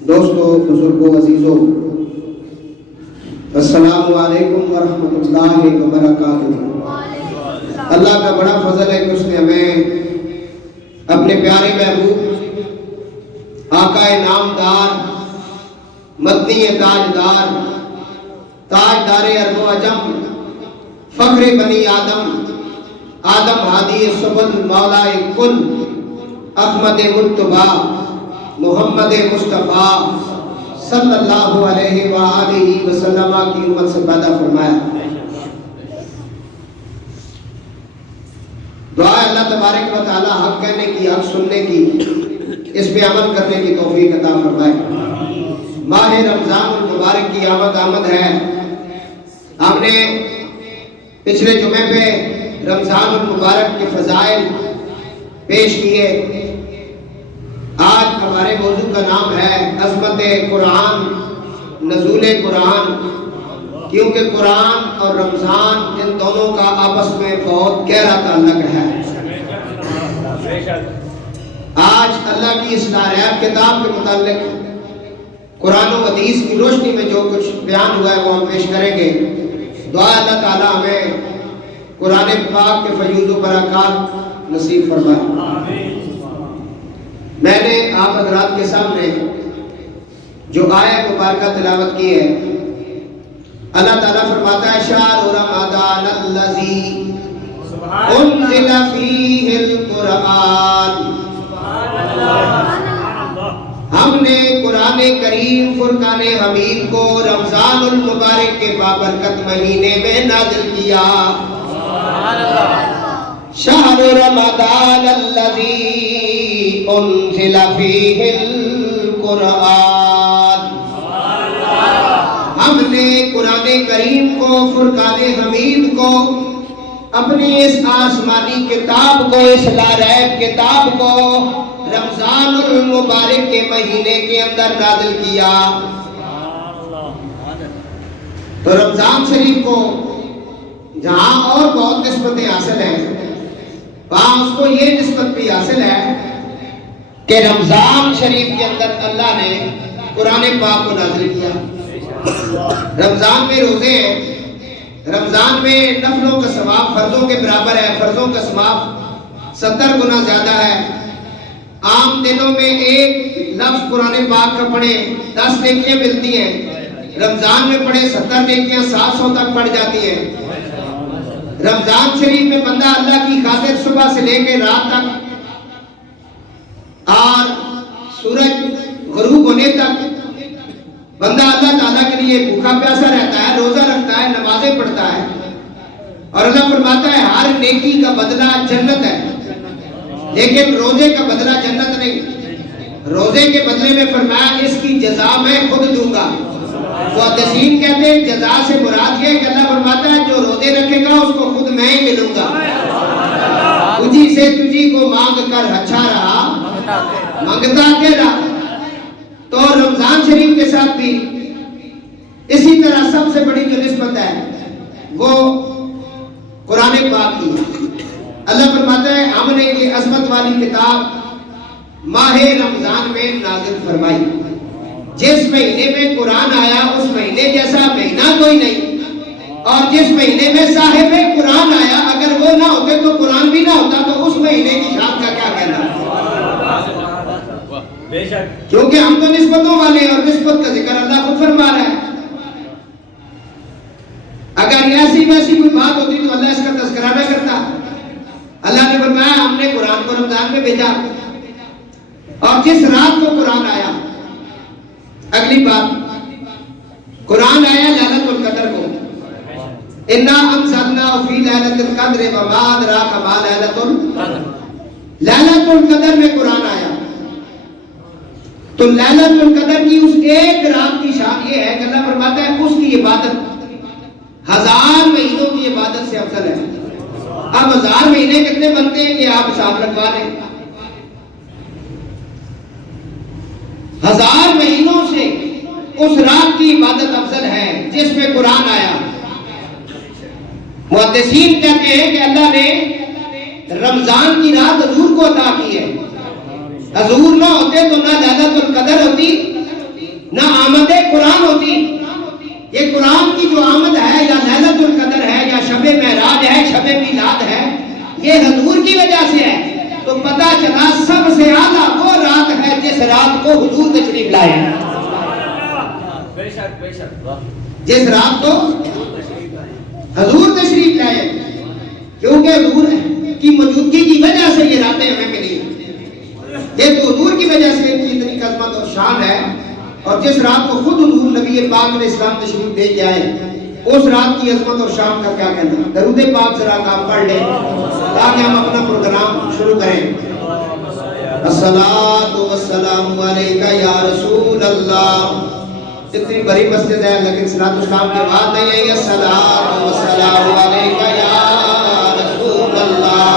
دوستو، بزرگوں، عزیزوں، السلام علیکم ورحمۃ اللہ وبرکاتہ۔ اللہ کا بڑا فضل ہے کہ اس نے ہمیں اپنے پیارے محبوب آقا نامدار، مدنی تاجدار، تاجدار ارض و عجم، فخر بنی آدم، آدم ہادی سبل مولا کل، احمد مرتبہ محمد مصطفیٰ صلی اللہ علیہ وآلہ وسلم کی امت سے پیدا فرمایا۔ دعا ہے اللہ تبارک و تعالی حق کہنے کی، حق سننے کی، اس پہ عمل کرنے کی توفیق عطا فرمائے۔ ماہ رمضان المبارک کی آمد ہے۔ ہم نے پچھلے جمعے پہ رمضان المبارک کے فضائل پیش کیے۔ آج ہمارے موضوع کا نام ہے عظمت قرآن، نزول قرآن، کیونکہ قرآن اور رمضان ان دونوں کا آپس میں بہت گہرا تعلق ہے۔ آج اللہ کی اس نایاب کتاب کے متعلق قرآن و حدیث کی روشنی میں جو کچھ بیان ہوا ہے وہ ہم پیش کریں گے۔ دعا اللہ تعالیٰ ہمیں قرآن پاک کے فیوض و برکات نصیب فرمائے۔ میں نے آپ حضرات کے سامنے جو آیت مبارکہ تلاوت کی ہے، اللہ تعالیٰ فرماتا ہے شہر رمضان الذی انزل فیہ القرآن۔ ہم نے قرآن کریم فرقان حمید کو رمضان المبارک کے بابرکت مہینے میں نازل کیا۔ شہر رمضان الذی انزل فیہ القرآن۔ ہم نے قرآن کریم کو، فرقان حمید کو، اپنی اس آسمانی کتاب کو، اس لاریب کتاب کو رمضان المبارک کے مہینے کے اندر نازل کیا۔ تو رمضان شریف کو جہاں اور بہت نسبتیں حاصل ہیں، وہاں اس کو یہ نسبت بھی حاصل ہے کہ رمضان شریف کے اندر اللہ نے قرآن پاک کو نازل کیا۔ رمضان میں روزے ہیں، رمضان میں نفلوں کا ثواب فرضوں کے برابر ہے، فرضوں کا ثواب 70 گنا زیادہ ہے۔ عام دنوں میں ایک لفظ قرآن پاک کا پڑھے 10 نیکیاں ملتی ہیں، رمضان میں پڑھے 70 نیکیاں 700 تک پڑھ جاتی ہیں۔ رمضان شریف میں بندہ اللہ کی خاطر صبح سے لے کے رات تک اور سورج غروب ہونے تک بندہ اللہ تعالیٰ کے لیے بھوکا پیاسا رہتا ہے، روزہ رکھتا ہے، نمازیں پڑھتا ہے، اور اللہ فرماتا ہے ہر نیکی کا بدلہ جنت ہے، لیکن روزے کا بدلہ جنت نہیں۔ روزے کے بدلے میں فرمایا اس کی جزا میں خود دوں گا۔ محدثین کہتے ہیں جزا سے مراد یہ کہ اللہ فرماتا ہے جو روزے رکھے گا اس کو خود میں ہی ملوں گا۔ تجھی سے تجھی کو مانگ کر اچھا رہا، مانگتا تیرا۔ تو رمضان شریف کے ساتھ بھی اسی طرح سب سے بڑی جو نسبت ہے وہ قرآن پاک کی ہے۔ اللہ فرماتا ہے ہم نے یہ عظمت والی کتاب ماہ رمضان میں نازل فرمائی۔ جس مہینے میں قرآن آیا اس مہینے جیسا مہینہ کوئی نہیں، اور جس مہینے میں صاحب قرآن آیا اگر وہ نہ ہوتے تو قرآن بھی نہ ہوتا، تو اس مہینے کی شان کا کیا کہنا۔ کیونکہ ہم تو نسبتوں والے ہیں اور نسبت کا ذکر اللہ خود فرما رہا ہے۔ اگر ایسی ویسی کوئی بات ہوتی تو اللہ اس کا تذکرہ نہ کرتا۔ اللہ نے فرمایا ہم نے قرآن کو رمضان میں بھیجا، اور جس رات کو قرآن آیا، اگلی بات قرآن آیا لیلۃ القدر کو، انا انزلناہ فی لیلۃ القدر وما ادراک ما لیلۃ القدر۔ لیلۃ القدر میں قرآن آیا، تو لیلۃ القدر کی اس ایک رات کی شان یہ ہے کہ اللہ فرماتا ہے اس کی عبادت 1000 مہینوں کی عبادت سے افضل ہے۔ اب 1000 مہینے کتنے بنتے ہیں یہ آپ حساب لگوا لیں۔ 1000 مہینوں سے اس رات کی عبادت افضل ہے جس میں قرآن آیا۔ محدثین کہتے ہیں کہ اللہ نے رمضان کی رات حضور کو عطا کی ہے، حضور نہ ہوتے تو نہ لیلۃ القدر ہوتی جس رات کو حضور تشریف لائے ہیں، جس رات کو حضور تشریف لائے ہیں، کیونکہ حضور کی موجودگی کی وجہ سے یہ راتیں ہمیں ملی ہیں، یہ تو حضور کی وجہ سے ان کی اتنی عظمت اور شان ہے۔ اور جس رات کو خود حضور نبی پاک علیہ السلام تشریف لے کے آئے، اس رات کی عظمت اور شان کا کیا کہنا۔ درود پاک ذرا آپ پڑھ لیں تاکہ ہم اپنا پروگرام شروع کریں۔ الصلاۃ والسلام علیکہ یا رسول اللہ، جتنی بڑی مسجد ہے لیکن صلاۃ والسلام کے بعد نہیں ہے، الصلاۃ والسلام علیکہ یا رسول اللہ،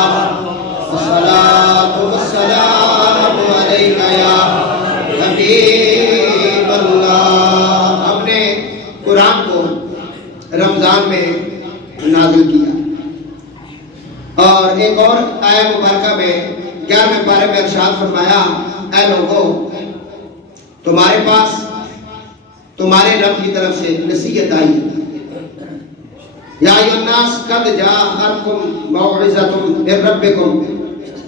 الصلاۃ والسلام علیکہ یا حبیب اللہ۔ ہم نے قرآن کو رمضان میں نازل کیا، اور ایک اور آیہ مبارکہ میں 11ویں پارے میں ارشاد فرمایا، اے لوگو تمہارے پاس تمہارے رب کی طرف سے نصیحت آئی، یا ایھا الناس قد جاءتکم موعظۃ من ربکم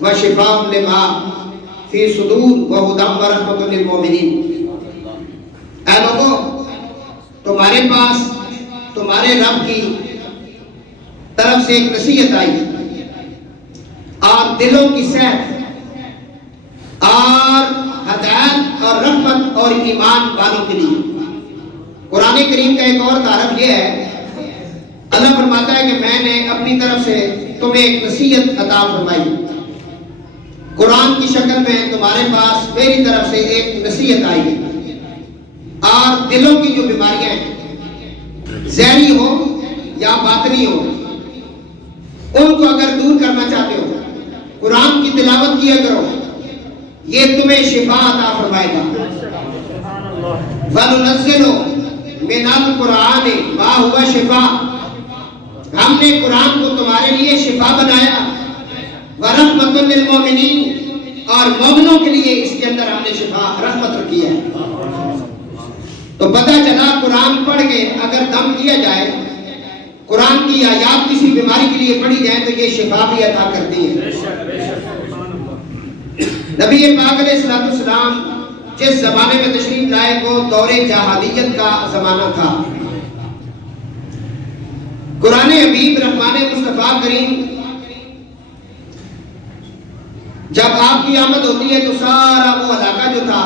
وشفاء لما فی صدور وہدی ورحمۃ للمؤمنین۔ اے لوگو تمہارے پاس تمہارے رب کی طرف سے ایک نصیحت آئی اور دلوں کی صحت اور ہدایت اور رحمت اور ایمان والوں کے لیے۔ قرآن کریم کا ایک اور تعارف یہ ہے، اللہ فرماتا ہے کہ میں نے اپنی طرف سے تمہیں ایک نصیحت عطا فرمائی، قرآن کی شکل میں تمہارے پاس میری طرف سے ایک نصیحت آئی، اور دلوں کی جو بیماریاں ہیں ظاہری ہو یا باطنی ہو، ان کو اگر دور کرنا چاہتے ہو قرآن کی تلاوت کیا کرو، یہ تمہیں شفا عطا فرمائے گا۔ وَنُنَزِّلُ مِنَ الْقُرْآنِ مَا هُوَ شِفَاءٌ، ہم نے قرآن کو تمہارے لیے شفا بنایا، وَرَحْمَةٌ لِلْمُؤْمِنِينَ، اور مومنوں کے لیے اس کے اندر ہم نے شفا رحمت رکھی ہے۔ تو پتہ چلا قرآن پڑھ کے اگر دم کیا جائے، قرآن کی آیات کسی بیماری کے لیے پڑھی جائیں تو یہ شفا بھی عطا کرتی ہے۔ نبی پاک علیہ السلام جس زمانے میں تشریف لائے وہ دور جاہلیت کا زمانہ تھا۔ قرآن حبیب رحمان مصطفیٰ کریم جب آپ کی آمد ہوتی ہے تو سارا وہ علاقہ جو تھا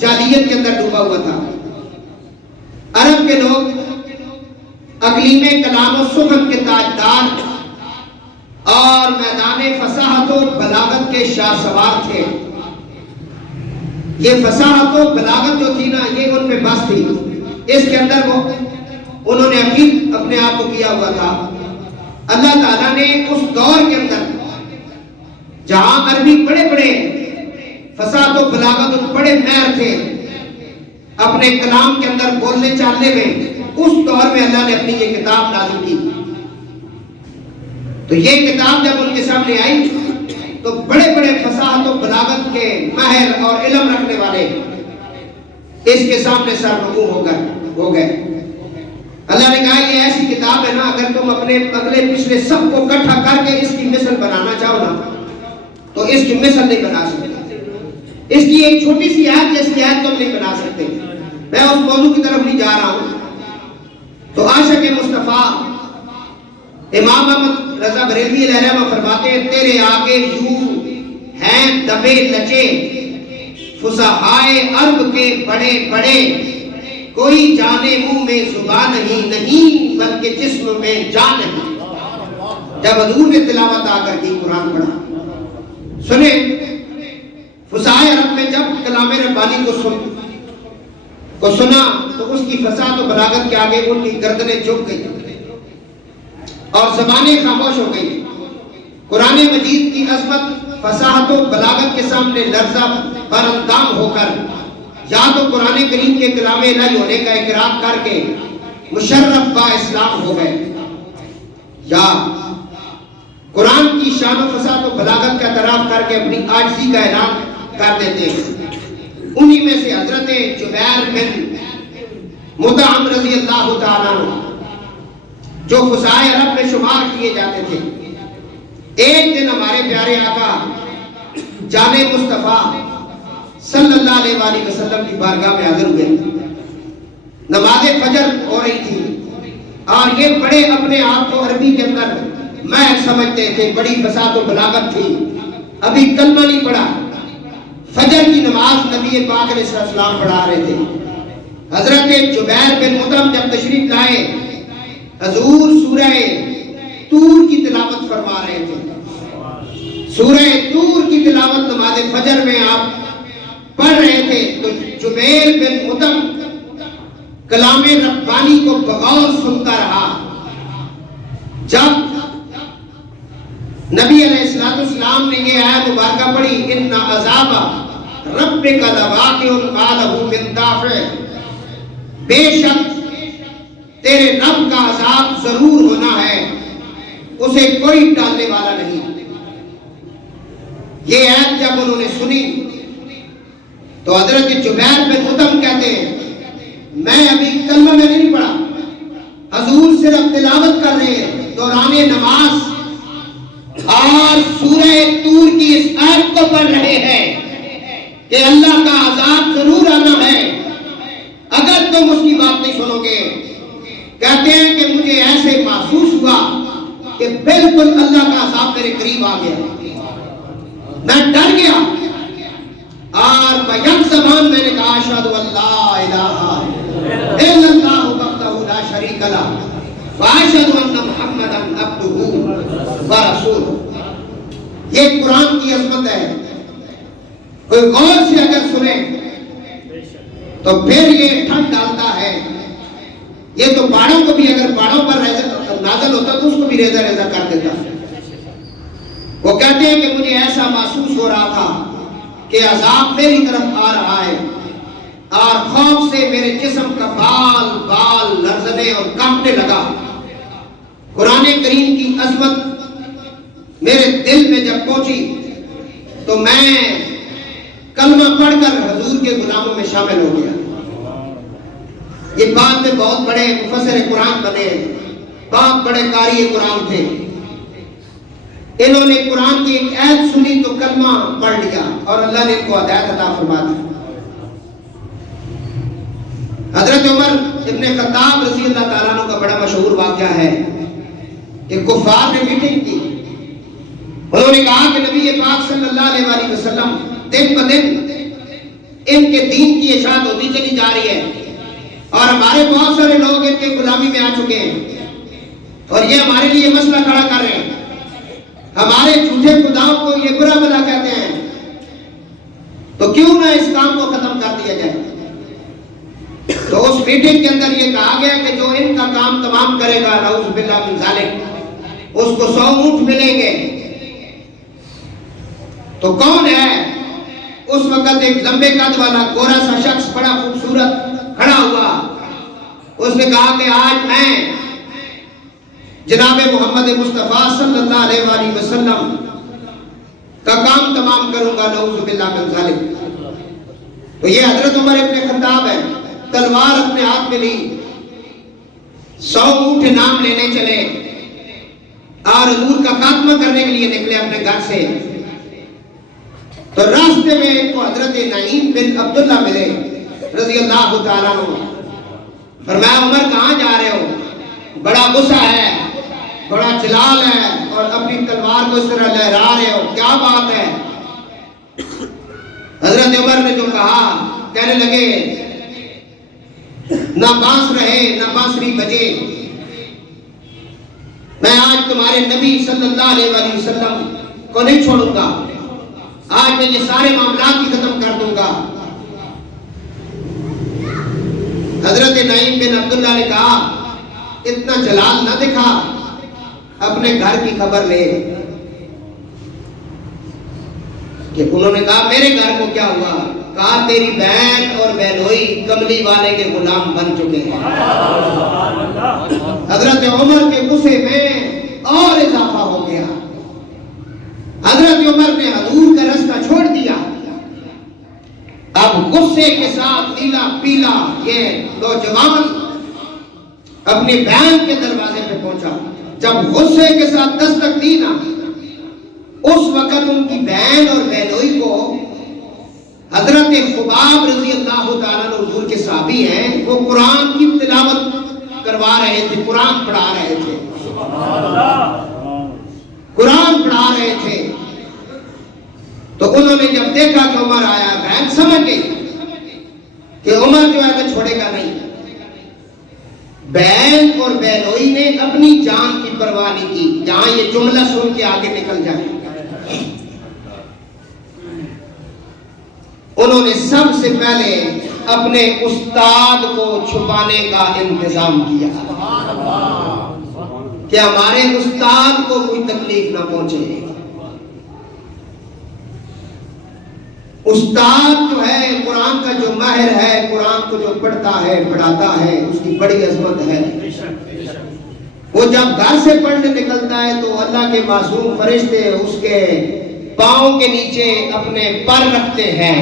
جاہلیت کے اندر ڈوبا ہوا تھا۔ عرب کے لوگ اقلیم کلام و سخن کے تاجدار اور میدان فصاحت و بلاغت کے شاہ سوار تھے۔ یہ فصاحت و بلاغت جو تھی نا، یہ ان میں بس تھی، اس کے اندر وہ انہوں نے عقید اپنے آپ کو کیا ہوا تھا۔ اللہ تعالیٰ نے اس دور کے اندر جہاں عربی بڑے بڑے فصاحت و بلاغت اور بڑے ماہر تھے اپنے کلام کے اندر بولنے چالنے میں، اس دور میں اللہ نے اپنی یہ کتاب نازل کی۔ تو یہ کتاب جب ان کے سامنے آئی تو بڑے بڑے فصاحت و بلاغت کے ماہر اور علم رکھنے والے اس کے سامنے سرنگو ہو گئے۔ اللہ نے کہا یہ ایسی کتاب ہے نا، اگر تم اپنے اگلے پچھلے سب کو اکٹھا کر کے اس کی مثل بنانا چاہو نا تو اس کی مثل نہیں بنا سکتے، اس کی ایک چھوٹی سی آیت جیسی آیت تم نہیں بنا سکتے۔ میں اس موضوع کی طرف نہیں جا رہا ہوں۔ تو عاشق مصطفیٰ امام احمد رضا بریلوی علیہ الرحمہ فرماتے ہیں، تیرے آگے یوں ہیں دبے لچے فصحائے عرب کے بڑے بڑے، کوئی جانے منہ میں زبان نہیں بلکہ جسم میں جان نہیں۔ جب حضور نے تلاوت آ کر کی قرآن پڑھا، سنیں فصحائے عرب میں جب کلام ربانی کو سنا تو اس کی فصاحت و بلاغت کے آگے ان کی گردنیں جھک گئی اور زبانیں خاموش ہو گئی۔ قرآن مجید کی عظمت فصاحت و بلاغت کے سامنے لرزہ پر اندام ہو کر یا تو قرآن کریم کے کلام الہی ہونے کا اقرار کر کے مشرف با اسلام ہو گئے، یا قرآن کی شان و فصاحت و بلاغت کا اعتراف کر کے اپنی عاجزی کا اعلان کر دیتے ہیں۔ انہی میں سے حضرت جبیر بن مطعم رضی اللہ تعالیٰ عنہ جو فصحائے عرب میں شمار کیے جاتے تھے، ایک دن ہمارے پیارے آقا جان مصطفیٰ صلی اللہ علیہ وآلہ وسلم کی بارگاہ میں حاضر ہوئے. نماز فجر ہو رہی تھی اور یہ بڑے اپنے آپ کو عربی کے اندر میں سمجھتے تھے, بڑی فصاحت و بلاغت تھی, ابھی کلمہ نہیں پڑھا. فجر کی نماز نبی پاک علیہ السلام پڑھا رہے تھے. حضرت جبیر بن مطعم جب تشریف لائے, حضور سورہ طور کی تلاوت فرما رہے تھے. سورہ طور کی تلاوت نماز فجر میں آپ پڑھ رہے تھے تو جبیر بن مطعم کلام ربانی کو بغور سنتا رہا. جب نبی علیہ السلام نے یہ آیت مبارکہ پڑھی, ان عذاب ربک لواقع ما لہ من دافع, بے شک تیرے رب کا عذاب ضرور ہونا ہے, اسے کوئی ٹالنے والا نہیں. یہ آیت جب انہوں نے سنی تو حضرت جبیر بن مطعم کہتے ہیں میں ابھی کلمہ میں نہیں پڑھا, حضور صرف تلاوت کر رہے ہیں دوران نماز اور سورہ طور کی اس آیت کو پڑھ رہے ہیں کہ اللہ کا عذاب ضرور آنا ہے اگر تم اس کی بات نہیں سنو گے. کہتے ہیں کہ مجھے ایسے محسوس ہوا کہ بالکل اللہ کا عذاب میرے قریب آ گیا, میں ڈر گیا اور بیک زبان میں نے کہا اشہد ان لا الہ الا اللہ وحدہ لا شریک لہ واشہد ان محمدا عبدہ ورسولہ. یہ قرآن کی عظمت ہے, کوئی غور سے اگر سنے تو پھر یہ ٹھنڈ ڈالتا ہے. یہ تو پہاڑوں کو بھی اگر پہاڑوں پر نازل ہوتا تو اس کو بھی ریزہ ریزہ کر دیتا. وہ کہتے ہیں کہ مجھے ایسا محسوس ہو رہا تھا کہ عذاب میری طرف آ رہا ہے اور خوف سے میرے جسم کا بال لرزنے اور کانپنے لگا. قرآن کریم کی عظمت میرے دل میں جب پہنچی تو میں کلمہ پڑھ کر حضور کے غلاموں میں شامل ہو گیا. یہ بعد میں بہت بڑے مفسر قرآن بنے, بہت بڑے قاری قرآن تھے. انہوں نے قرآن کی ایک آیت سنی تو کلمہ پڑھ لیا اور اللہ نے ان کو ہدایت عطا فرما دی. حضرت عمر ابن خطاب رضی اللہ تعالیٰ عنہ کا بڑا مشہور واقعہ ہے کہ کفار نے میٹنگ کی. انہوں نے کہا کہ نبی پاک صلی اللہ علیہ وآلہ وسلم دن بدن ان کے دین کی اشاعت ہوتی چلی جا رہی ہے اور ہمارے بہت سارے لوگ ان کے غلامی میں آ چکے ہیں اور یہ ہمارے لیے مسئلہ کھڑا کر رہے ہیں, ہمارے جھوٹے خداؤں کو یہ برا بھلا کہتے ہیں, تو کیوں نہ اس کام کو ختم کر دیا جائے. تو اس میٹنگ کے اندر یہ کہا گیا کہ جو ان کا کام تمام کرے گا نعوذ باللہ من ذالک اس کو 100 اونٹ ملیں گے. تو کون ہے؟ اس وقت ایک لمبے قد والا گورا سا شخص بڑا خوبصورت کھڑا ہوا. اس نے کہا کہ آج میں جناب محمد مصطفیٰ صلی اللہ علیہ وآلہ وسلم کا کام تمام کروں گا نعوذ باللہ من ذالک. تو یہ حضرت عمر ابن خطاب ہے, تلوار اپنے ہاتھ میں لی, 100 اونٹ نام لینے چلے اور حضور کا خاتمہ کرنے کے لیے نکلے اپنے گھر سے. تو راستے میں ان کو حضرت نعیم بن عبداللہ ملے رضی اللہ تعالیٰ عنہ. فرمایا عمر کہاں جا رہے ہو؟ بڑا غصہ ہے, بڑا جلال ہے اور اپنی تلوار کو اس طرح لہرا رہے ہو, کیا بات ہے؟ حضرت عمر نے جو کہا, کہنے لگے نہ بانس رہے نہ بانسری بجے, میں آج تمہارے نبی صلی اللہ علیہ وآلہ وسلم کو نہیں چھوڑوں گا, آج میں یہ سارے معاملات بھی ختم کر دوں گا. حضرت نعیم بن عبداللہ نے کہا اتنا جلال نہ دکھا, اپنے گھر کی خبر لے. کہ انہوں نے کہا میرے گھر کو کیا ہوا؟ کہا تیری بہن اور بہنوئی کملی والے کے غلام بن چکے ہیں. حضرت عمر کے غصے میں اور اضافہ ہو گیا. حضرت عمر نے حضور کا رستہ چھوڑ دیا. اب غصے کے ساتھ نیلا پیلا یہ نوجوان اپنی بہن کے دروازے پہ پہنچا. جب غصے کے ساتھ دستک دی نا, اس وقت ان کی بہن اور بہنوئی کو حضرت خباب رضی اللہ تعالیٰ عنہ حضور کے صحابی ہیں، وہ قرآن کی تلاوت کروا رہے تھے، قرآن پڑھا رہے تھے، قرآن پڑھا رہے تھے۔ تو انہوں نے جب دیکھا کہ عمر آیا، بہن سمجھ گئی کہ عمر جو ہے نا چھوڑے گا نہیں۔ بہن اور بہنوئی نے اپنی جان کی پرواہ نہیں کی، جہاں یہ جملہ سن کے آگے نکل جائے۔ انہوں نے سب سے پہلے اپنے استاد کو چھپانے کا انتظام کیا کہ ہمارے استاد کو کوئی تکلیف نہ پہنچے۔ استاد جو ہے قرآن کا جو ماہر ہے، قرآن کو جو پڑھتا ہے پڑھاتا ہے، اس کی بڑی عظمت ہے۔ وہ جب گھر سے پڑھنے نکلتا ہے تو اللہ کے معصوم فرشتے اس کے پاؤں کے نیچے اپنے پر رکھتے ہیں،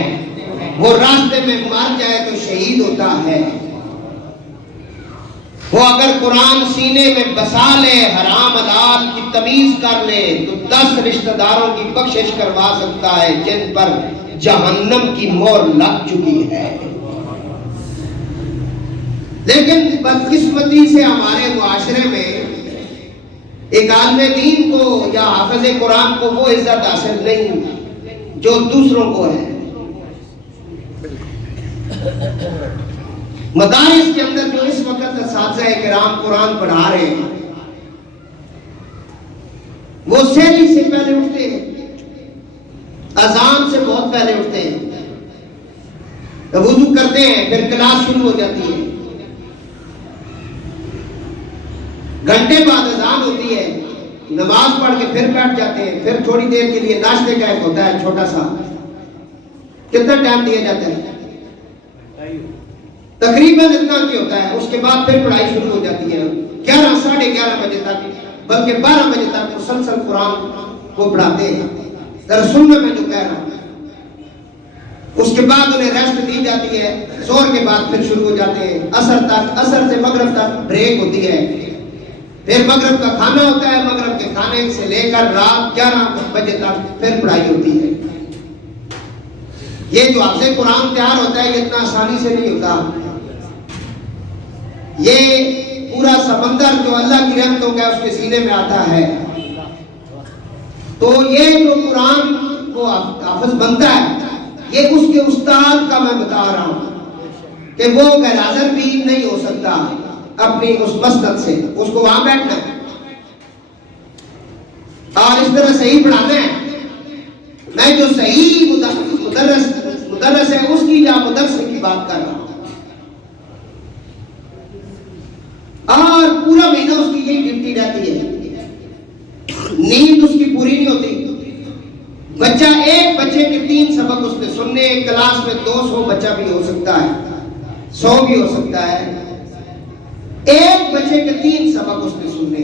وہ راستے میں مر جائے تو شہید ہوتا ہے۔ وہ اگر قرآن سینے میں بسا لے، حرام حلال کی تمیز کر لے تو 10 رشتہ داروں کی بخشش کروا سکتا ہے جن پر جہنم کی مہر لگ چکی ہے۔ لیکن بدقسمتی سے ہمارے معاشرے میں ایک عالم دین کو یا حافظ قرآن کو وہ عزت حاصل نہیں جو دوسروں کو ہے۔ مدارس کے اندر جو اس وقت اساتذہ کرام قرآن پڑھا رہے ہیں، وہ سحری سے پہلے اٹھتے ہیں، اذان سے بہت پہلے اٹھتے ہیں، وضو کرتے ہیں، پھر کلاس شروع ہو جاتی ہے، گھنٹے بعد اذان ہوتی ہے، نماز پڑھ کے پھر بیٹھ جاتے ہیں، پھر تھوڑی دیر کے لیے ناشتے کا ایک ہوتا ہے چھوٹا سا۔ کتنا ٹائم دیا جاتا ہے؟ تقریباً اتنا کی ہوتا ہے۔ اس کے بعد پھر پڑھائی شروع ہو جاتی ہے 11 ساڑھے 11 بجے تک، بلکہ 12 بجے تک مسلسل قرآن کو پڑھاتے ہیں۔ دراصل میں جو کہہ رہا ہوں، اس کے بعد انہیں ریسٹ دی جاتی ہے، زور کے بعد پھر شروع ہو جاتے ہیں، عصر تک، عصر سے مغرب تک بریک ہوتی ہے، پھر مغرب کا کھانا ہوتا ہے، مغرب کے کھانے سے لے کر رات 11 بجے تک پھر پڑھائی ہوتی ہے۔ یہ جو حافظ قرآن تیار ہوتا ہے یہ اتنا آسانی سے نہیں ہوتا۔ یہ پورا سمندر جو اللہ کی رحمتوں کا اس کے سینے میں آتا ہے، تو یہ جو قرآن کو حافظ بنتا ہے یہ اس کے استاد کا میں بتا رہا ہوں کہ وہ غیر حاضر بھی نہیں ہو سکتا اپنی اس مسند سے، اس کو وہاں بیٹھنا ہے اور اس طرح صحیح پڑھانا ہے۔ میں جو صحیح مدرس ہے اس کی یا مدرسے کی بات کر رہا ہوں، اور پورا مہینہ اس کی یہی ڈیوٹی رہتی ہے، نیند اس کی پوری نہیں ہوتی۔ بچہ ایک بچے کے 3 سبق اس نے سننے، کلاس میں 200 بچہ بھی ہو سکتا ہے، 100 بھی ہو سکتا ہے، ایک بچے کے 3 سبق اس نے سننے۔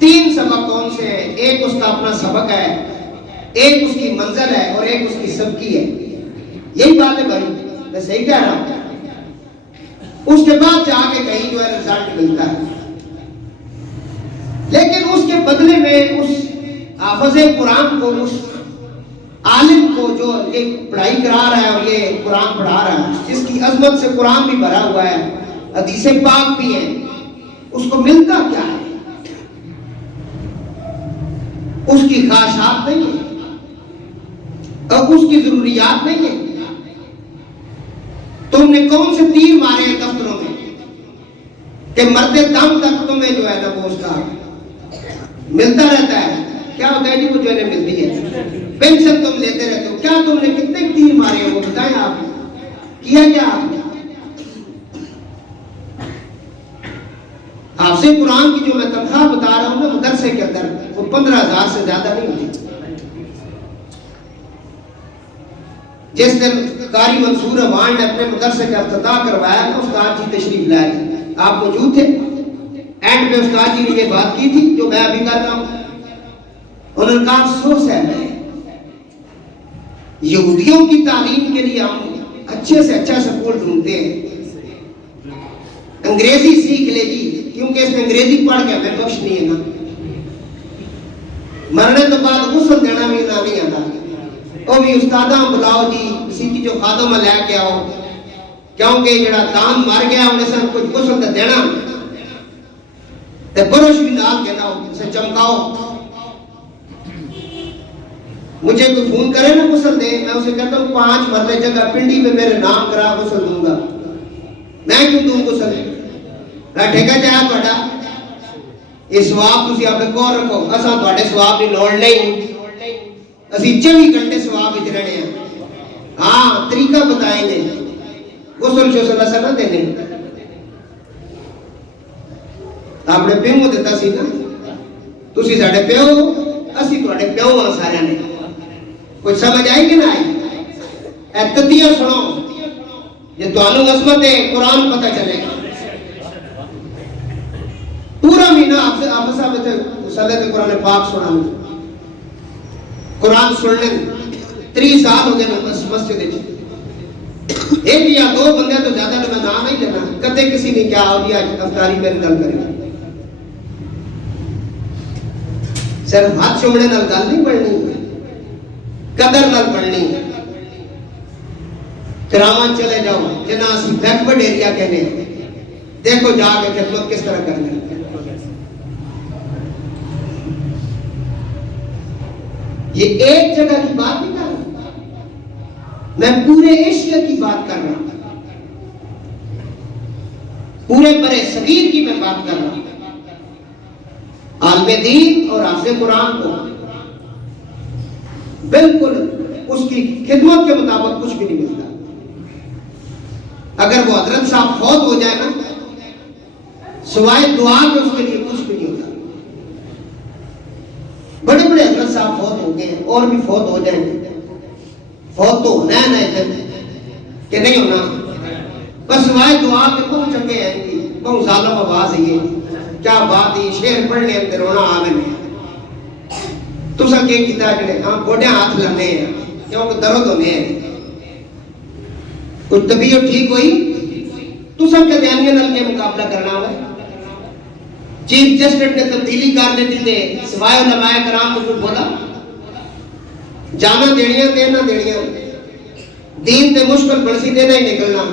3 سبق کون سے ہیں؟ ایک اس کا اپنا سبق ہے، ایک اس کی منزل ہے اور ایک اس کی سبقی ہے۔ یہی بات ہے بھائی، میں صحیح کہہ رہا ہوں؟ اس کے بعد جا کے کہیں جو ہے رزلٹ ملتا ہے، لیکن اس کے بدلے میں اس حافظ قرآن کو، اس عالم کو جو یہ پڑھائی کرا رہا ہے اور یہ قرآن پڑھا رہا ہے، جس کی عظمت سے قرآن بھی بھرا ہوا ہے، حدیث پاک بھی ہیں، اس کو ملتا کیا ہے؟ اس کی خواہشات نہیں ہے اور اس کی ضروریات نہیں ہے۔ تم نے کون سے تیر مارے ہیں دفتروں میں کہ مرتے دم تک تمہیں جو ہے نا وہ اس کا ملتا رہتا ہے؟ کیا ہوتا ہے جی؟ وہ جو ہے ملتی ہے، پینشن تم لیتے رہتے ہو۔ کیا تم نے کتنے تیر مارے ہیں وہ بتائیں آپ نے، کیا کیا آپ نے؟ حافظ قرآن کی جو میں تنخواہ بتا رہا ہوں نا مدرسے کے اندر، وہ 15,000 سے زیادہ نہیں ہوتی۔ جس دن قاری منصور اوان نے اپنے مدرسے کا افتتاح کروایا نا، استاد جی تشریف لائے، آپ موجود تھے، اینڈ پہ استاد جی نے یہ بات کی تھی جو میں ابھی کر رہا ہوں۔ انہوں نے کہا افسوس ہے یہودیوں کی تعلیم کے لیے ہم اچھے سے اچھا سکول ڈھونڈتے ہیں، انگریزی سیکھ لے جی، کیونکہ اس نے انگریزی پڑھ کے ہمیں بخش نہیں ہے نا، مرنے تو بعد غسل دینا بھی نہ نہیں آتا، وہ بھی استاداں بلاؤ جی، کسی کی جو خادم لے کے آؤ کیونکہ جڑا دان مر گیا انہیں سن کچھ غسل تے دینا تے برش بھی نال کے نہ اسے چمکاؤ. مجھے کوئی فون کرے نا غسل دے میں اسے کہتا ہوں 5 مرلے جگہ پنڈی میں میرے نام کرا غسل دوں گا. میں کیوں دوں غسل؟ میں ٹھیکہ چاہیا تھوڑا یہ ثواب تسی اپنے کول رکھو. اساں تواڈے ثواب دی لوڑ نہیں. اسی 24 گھنٹے ثواب وچ رہنے ہیں. ہاں طریقہ بتائیں گے. غسل شوسل اساں نہ دینے. اپنے پیو دیتا سی نا. تسی ساڈے پیو اسی تواڈے پیو ہاں سارے نے. کوئی سمجھ آئی کہ نہ آئی؟ اے تتیاں سنو یہ تانوں عظمت قرآن پتہ چلے گا. پورا مہینہ آپ صاحب تھے مسلح قرآن پاک سنا قرآن سننے 30 سال ہو گئے نا مسجد ایک یا 2 بندے تو زیادہ میں نام نہیں لینا. کدے کسی نے کیا ہو دیا افطاری میرے نال کرے صرف ہاتھ چومنے نال گل نہیں پڑھنی قدر نال پڑھنی. کرامان چلے جاؤ جنا اسی بیکورڈ ایریا کہنے دیکھو جا کے خدمت کس طرح کرنے. یہ ایک جگہ کی بات نہیں کر رہا میں پورے ایشیا کی بات کر رہا ہوں. پورے برے صغیر کی میں بات کر رہا ہوں. عالم دین اور حافظ قرآن کو بالکل اس کی خدمت کے مطابق کچھ بھی نہیں ملتا. اگر وہ حضرت صاحب فوت ہو جائے نا سوائے دعا کے اس کے لیے کچھ بھی نہیں ہوتا. بڑے بڑے حضرت صاحب فوت ہو گئے اور بھی فوت ہو جائیں گے. فوت تو ہونا ہے نا کہ نہیں ہونا. بس سوائے دعا کے بہت چنگے ہیں کہ بہت ظالم آواز ہے یہ کیا بات ہے. شعر پڑھنے اندر رونا آگے تو سا کہ کتا جڑے ہاں گوڑیاں ہاتھ لانے ہیں کیونکہ درد ہونے ہیں. کچھ طبیعت ٹھیک ہوئی تو سب کے دھیانیاں نال کے مقابلہ کرنا ہوئے. چیف جسٹس نے تبدیلی کر دیتی تھے سوائے علماء کرام کو کچھ بولا. جانا دینیاں تے نہ دینیاں دین تے مشکل بڑسی دینا ہی نکلنا.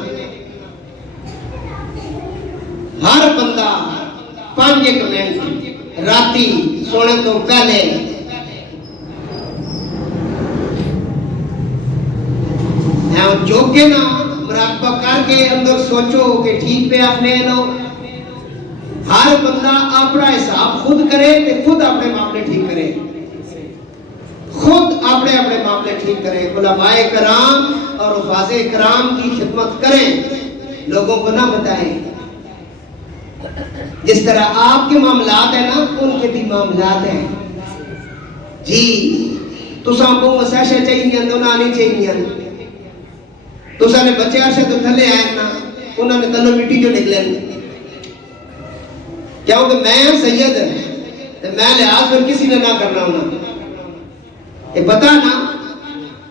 ہر بندہ 5 منٹ راتی سونے تو پہلے جو کہ نا مراقبہ کر کے اندر سوچو کہ ٹھیک پہ آپ نے لو. ہر بندہ اپنا حساب خود کرے تے خود اپنے معاملے ٹھیک کرے. خود اپنے معاملے ٹھیک کرے. علماء کرام اور حفاظ کرام کی خدمت کریں. لوگوں کو نہ بتائیں. جس طرح آپ کے معاملات ہیں نا ان کے بھی معاملات ہیں. جی تو سام کو مساشہ چاہیے تو نہ آنی چاہیے. تو سانے بچے عرصے تو تھلے آئے نا انہوں نے تلو مٹی جو نکلے کیونکہ میں سید ہے میں لحاظ پر کسی نے نہ کرنا ہونا. یہ پتا نا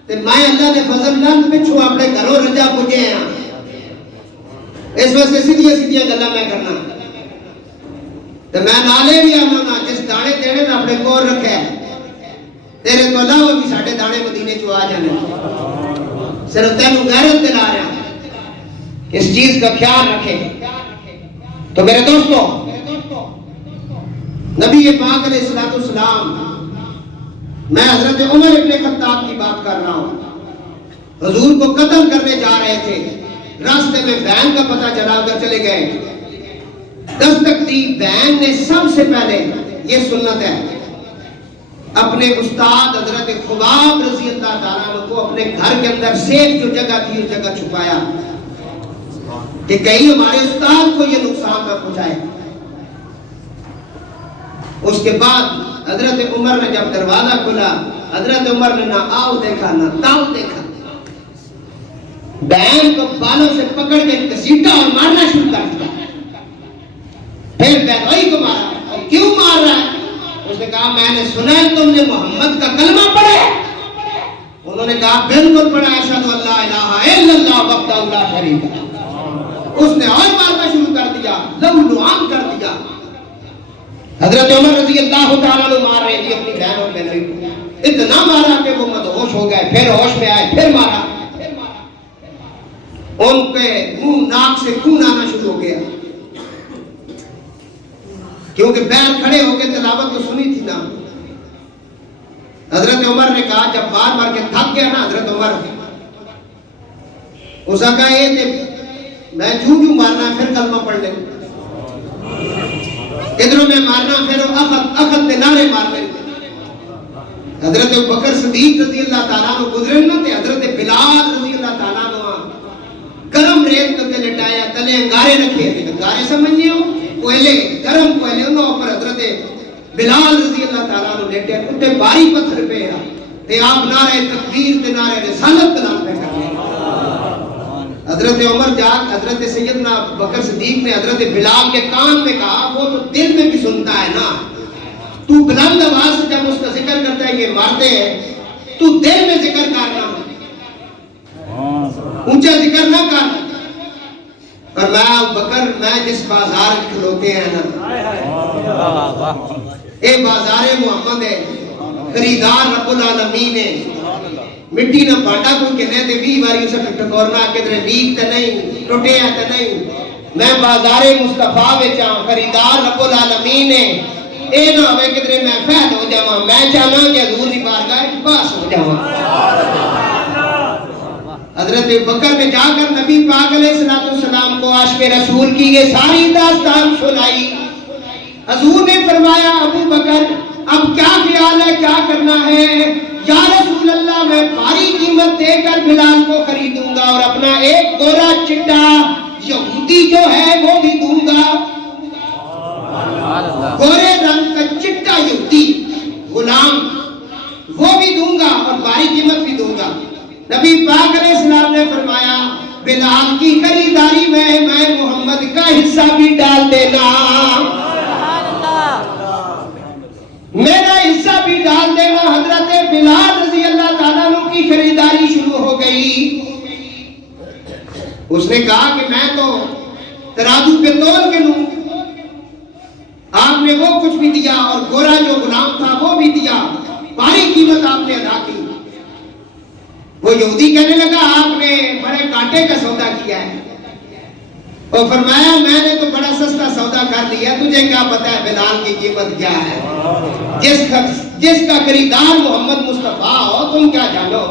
تے میں اللہ نے فضل لن پچھو اپنے گھروں رجا پجے ہیں. اس واسطے سیدھیاں گلاں میں کرنا تے میں نالے بھی آنا جس دانے دینے نا اپنے کور رکھے تیرے تو اللہ ہو کہ ساڑھے دانے مدینے چو آ جانے. صرف تینوں غیرت دلا رہا ہوں اس چیز کا خیال رکھے. تو میرے دوستو نبی پاک علیہ السلام میں حضرت عمر ابن خطاب کی بات کر رہا ہوں. حضور کو قتل کرنے جا رہے تھے. راستے میں بہن کا پتہ چلا ادھر چلے گئے. دستک دی بہن نے سب سے پہلے یہ سنت ہے اپنے استاد حضرت خباب رضی اللہ تعالیٰ عنہ کو اپنے گھر کے اندر سیف جو جگہ تھی اس جگہ چھپایا کہ کہیں ہمارے استاد کو یہ نقصان نہ پہنچائے. اس کے بعد حضرت عمر نے جب دروازہ کھلا حضرت عمر نے نہ آؤ دیکھا نہ تاؤ دیکھا. بہن کو بالوں سے پکڑ کے کسیٹا اور مارنا شروع کر دیا. پھر بہنوئی کو مارا. اور کیوں مار رہا ہے؟ اس نے کہا میں نے سنا ہے تم نے محمد کا کلمہ پڑھا. انہوں نے کہا بالکل پڑھا. اشہد ان لا الہ الا اللہ وحدہ لا شریک لہ. اس نے اور مارنا شروع کر دیا لہو لعان کر دیا. حضرت عمر رضی اللہ تعالیٰ عنہ مار رہے تھے اپنی بہن اور بہنوئی کو. اتنا مارا کہ وہ مدہوش ہو گئے. پھر ہوش میں آئے پھر مارا. ان کے منہ ناک سے خون آنا شروع ہو گیا، کیونکہ بیل کھڑے ہو کے تلاوت تو سنی تھی نا۔ حضرت عمر نے کہا جب مار مار کے تھک گیا نا حضرت عمر، اس نے کہا یہ تھے میں جو مارنا پھر کلمہ پڑھ لیں، ادھروں میں مارنا پھر اخت دے نعرے مار لیں۔ حضرت بکر صدیق رضی اللہ تعالیٰ عنہ گزرے نہ تھے، حضرت بلال رضی اللہ تعالیٰ عنہ گرم ریت تے لٹایا، تلے انگارے رکھے، انگارے سمجھے ہو کوئلے، گرم کوئلے، انہوں پر حضرت بلال رضی اللہ تعالیٰ عنہ لیٹے، اٹھے باری پتھر پہ تے آپ نعرہ تکبیر تے نعرہ رسالت بلال پہ کرنے۔ حضرت عمر حضرت سیدنا بکر صدیق نے حضرت بلال کے کان میں کہا وہ تو دل میں بھی سنتا ہے نا، تو بلند آواز سے جب اس کا ذکر کرتا ہے یہ مارتے ہیں، تو دل میں ذکر کرنا، اونچا ذکر نہ کر۔ اور بکر میں جس بازار کھلوتے ہیں نا، اے بازار محمد ہے، خریدار رب العالمین ہے، مٹی نہ پانڈا کوئی کہنے تے بھی واری اسے ٹکورنا کدھر لیک تے نہیں ٹوٹے تے نہیں، میں بازار مصطفیٰ وچاں خریدار رب العالمین ہے، اے نہ ہوئے کدھر میں فیل ہو جاواں، میں چاہنا کہ حضور دی بارگاہ وچ پاس ہو جاواں۔ حضرت بکر نے جا کر نبی پاک علیہ السلام کو عاشق رسول کی یہ ساری داستان سنائی۔ حضور نے فرمایا ابو بکر اب کیا خیال ہے، کیا کرنا ہے؟ یا رسول اللہ میں بھاری قیمت دے کر بلال کو خریدوں گا اور اپنا ایک گورا چٹا یہودی جو ہے وہ بھی دوں گا، گورے رنگ کا چٹا یہودی غلام وہ بھی دوں گا اور بھاری قیمت بھی دوں گا۔ نبی پاک علیہ السلام نے فرمایا بلال کی خریداری میں محمد کا حصہ بھی ڈال دینا، میرا حصہ بھی ڈال دینا۔ حضرت بلال رضی اللہ تعالیٰ عنہ کی خریداری شروع ہو گئی۔ اس نے کہا کہ میں تو ترازو پہ تول کے لوں، آپ نے وہ کچھ بھی دیا اور گورا جو غلام تھا وہ بھی دیا، بھاری قیمت آپ نے ادا کی۔ وہ یہودی کہنے لگا آپ نے بڑے کانٹے کا سودا کیا ہے، اور فرمایا میں نے تو بڑا سستا سودا کر لیا، تجھے کیا پتا ہے بلال کی قیمت کیا ہے؟ جس کا خریدار محمد مصطفیٰ ہو تم کیا جانو۔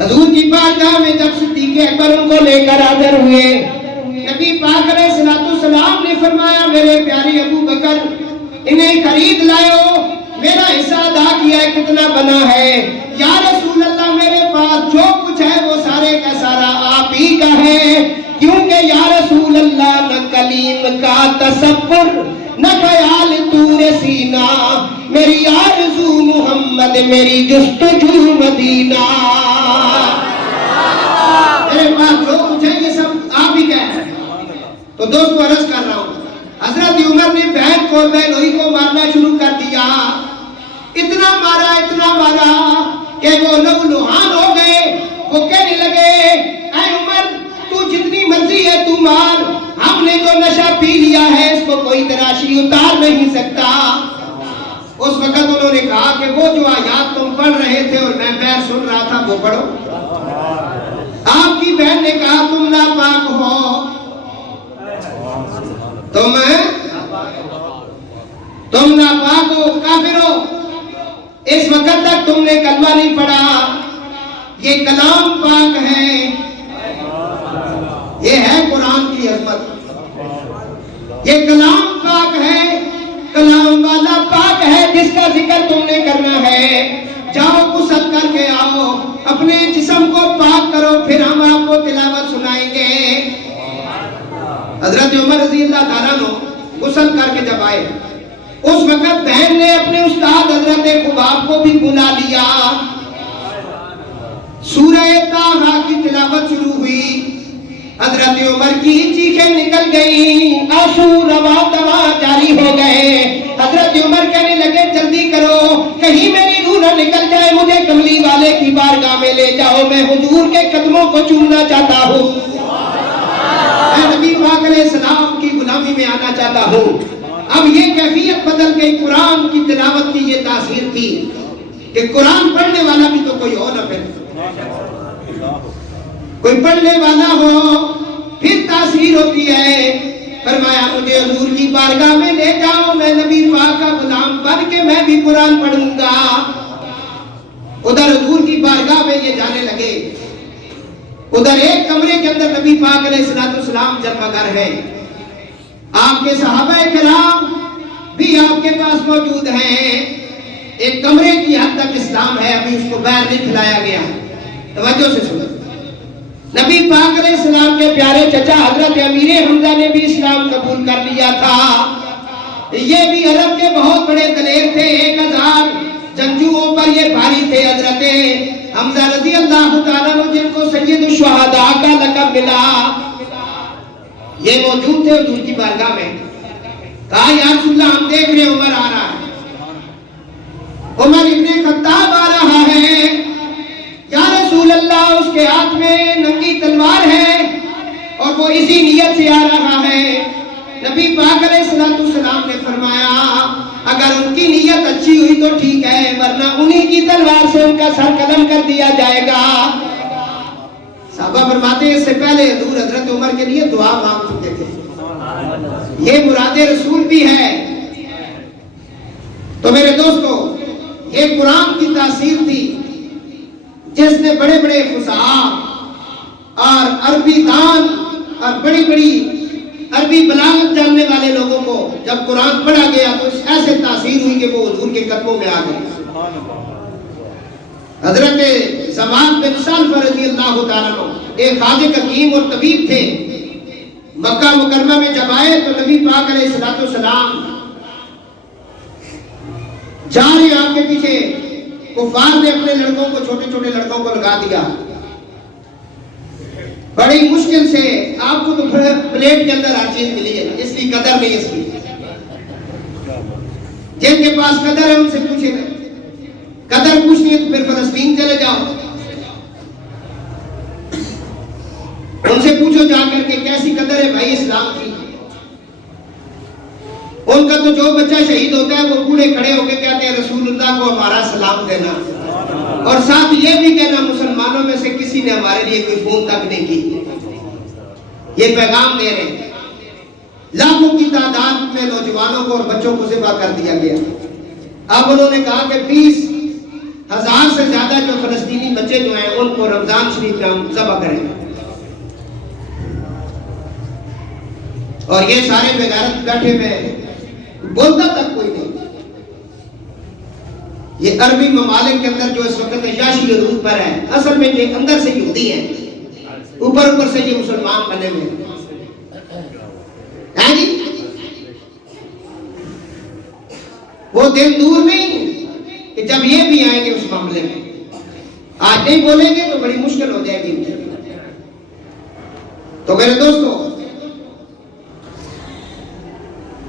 حضور کی بارگاہ میں جب صدیق اکبر ان کو لے کر حاضر ہوئے، نبی پاک علیہ السلام نے فرمایا میرے پیارے ابو بکر انہیں خرید لائے، میرا حصہ ادا کیا ہے، کتنا بنا ہے؟ یا رسول اللہ میرے پاس جو کچھ ہے وہ سارے کا سارا آپ ہی کا ہے، کیونکہ یا رسول اللہ نہ کلیم کا تصور نہ خیال طور سینہ، میری آرزو محمد میری جستجو مدینہ، میرے پاس جو کچھ ہے یہ سب آپ ہی کا ہے۔ تو دوستو عرض کر رہا ہوں حضرت عمر نے بہن کو بہنوئی کو مارنا شروع کر دیا، اتنا مارا کہ وہ لو لوہان ہو گئے۔ وہ کہنے لگے اے عمر تو جتنی مرضی ہے تو مار، ہم نے جو نشہ پی لیا ہے اس کو کوئی تراشی اتار نہیں سکتا۔ اس وقت انہوں نے کہا کہ وہ جو آیات تم پڑھ رہے تھے اور میں بیر سن رہا تھا وہ پڑھو۔ آپ کی بہن نے کہا تم ناپاک ہو، تم ناپاک ہو، کافر ہو، اس وقت تک تم نے کلمہ نہیں پڑھا، یہ کلام پاک ہے، یہ ہے قرآن کی عظمت، یہ کلام پاک ہے، کلام والا پاک ہے جس کا ذکر تم نے کرنا ہے۔ جاؤ غسل کر کے آؤ، اپنے جسم کو پاک کرو، پھر ہم آپ کو تلاوت سنائیں گے۔ حضرت عمر رضی اللہ تعالیٰ عنہ غسل کر کے جب آئے، اس وقت بہن نے اپنے استاد حضرت خباب کو بھی بلا لیا، سورہ طٰہٰ کی تلاوت شروع ہوئی۔ حضرت عمر کی چیخیں نکل گئیں، آنسو روا دوا جاری ہو گئے۔ حضرت عمر کہنے لگے جلدی کرو، کہیں میری روح نہ نکل جائے، مجھے کملی والے کی بارگاہ میں لے جاؤ، میں حضور کے قدموں کو چومنا چاہتا ہوں، میں نبی پاک علیہ السلام کی غلامی میں آنا چاہتا ہوں۔ اب یہ کیفیت بدل گئی، قرآن کی تلاوت کی یہ تاثیر تھی کہ قرآن پڑھنے والا بھی تو کوئی اور نہ پھر کوئی پڑھنے والا ہو پھر تاثیر ہوتی ہے۔ فرمایا مجھے حضور کی بارگاہ میں لے جاؤ، میں نبی پاک کا غلام بن کے میں بھی قرآن پڑھوں گا۔ ادھر حضور کی بارگاہ میں یہ جانے لگے۔ ادھر ایک کمرے کے اندر نبی پاک علیہ السلام جلوہ گر ہے، آپ کے صحابہ کرام بھی آپ کے پاس موجود ہیں۔ ایک کمرے کی حد تک اسلام ہے، ابھی اس کو باہر نہیں کھلایا گیا۔ توجہ سے سنو، نبی پاک علیہ السلام کے پیارے چچا حضرت امیر حمزہ نے بھی اسلام قبول کر لیا تھا۔ یہ بھی عرب کے بہت بڑے دلیر تھے، 1000 جنگجوؤں پر یہ بھاری تھے۔ حضرت حمزہ رضی اللہ تعالیٰ عنہ جن کو سید الشہداء کا لقب ملا، یہ موجود تھے حضور کی بارگاہ میں۔ کہا یا رسول اللہ ہم دیکھ رہے ہیں عمر آ رہا ہے، عمر ابن خطاب آ رہا ہے، یا رسول اللہ اس کے ہاتھ میں ننگی تلوار ہے اور وہ اسی نیت سے آ رہا ہے۔ نبی پاک علیہ السلام نے فرمایا اگر ان کی نیت اچھی ہوئی تو ٹھیک ہے، ورنہ انہی کی تلوار سے ان کا سر قلم کر دیا جائے گا۔ صحابہ فرماتے ہیں اس سے پہلے حضور حضرت عمر کے لیے دعا مانگ چکے تھے، یہ مراد رسول بھی ہے۔ تو میرے دوستو، یہ قرآن کی تاثیر تھی جس نے بڑے بڑے فصحاء اور عربی دان اور بڑی بڑی عربی بلاغت جاننے والے لوگوں کو جب قرآن پڑھا گیا تو ایسے تاثیر ہوئی کہ وہ حضور کے قدموں میں آ گئے۔ حضرت زمان بن سالف رضی اللہ تعالیٰ عنہ ایک خواجہ حکیم اور طبیب تھے۔ مکہ مکرمہ میں جب آئے تو نبی پاک علیہ السلام جا رہے آپ کے پیچھے، کفار نے اپنے لڑکوں کو، چھوٹے چھوٹے لڑکوں کو لگا دیا۔ بڑی مشکل سے، آپ کو تو پلیٹ کے اندر ہر چیز ملی ہے، اس کی قدر نہیں اس کی۔ جن کے پاس قدر ہے ان سے پوچھے نا، قدر پوچھنی ہے تو پھر فلسطین چلے جاؤ، ان سے پوچھو جا کر کے کیسی قدر ہے بھائی اسلام کی۔ ان کا تو جو بچہ شہید ہوتا ہے وہ بوڑھے کھڑے ہو کے کہتے ہیں رسول اللہ کو ہمارا سلام دینا، اور ساتھ یہ بھی کہنا مسلمانوں میں سے کسی نے ہمارے لیے کوئی فون تک نہیں کی۔ یہ پیغام دے رہے ہیں۔ لاکھوں کی تعداد میں نوجوانوں کو اور بچوں کو ذبح کر دیا گیا۔ اب انہوں نے کہا کہ 20,000 سے زیادہ جو فلسطینی بچے جو ہیں ان کو رمضان شریف میں ہم ذبح کریں، اور یہ سارے بغیرت بیٹھے ہوئے، بولتا تک کوئی نہیں۔ یہ عربی ممالک کے اندر جو اس وقت عیاشی عروج پر ہے، اصل میں یہ اندر سے یہودی ہیں، اوپر اوپر سے یہ مسلمان بنے ہوئے ہیں جی۔ وہ دن دور نہیں کہ جب یہ بھی آئیں گے اس معاملے میں، آج نہیں بولیں گے تو بڑی مشکل ہو جائے گی۔ تو میرے دوستو،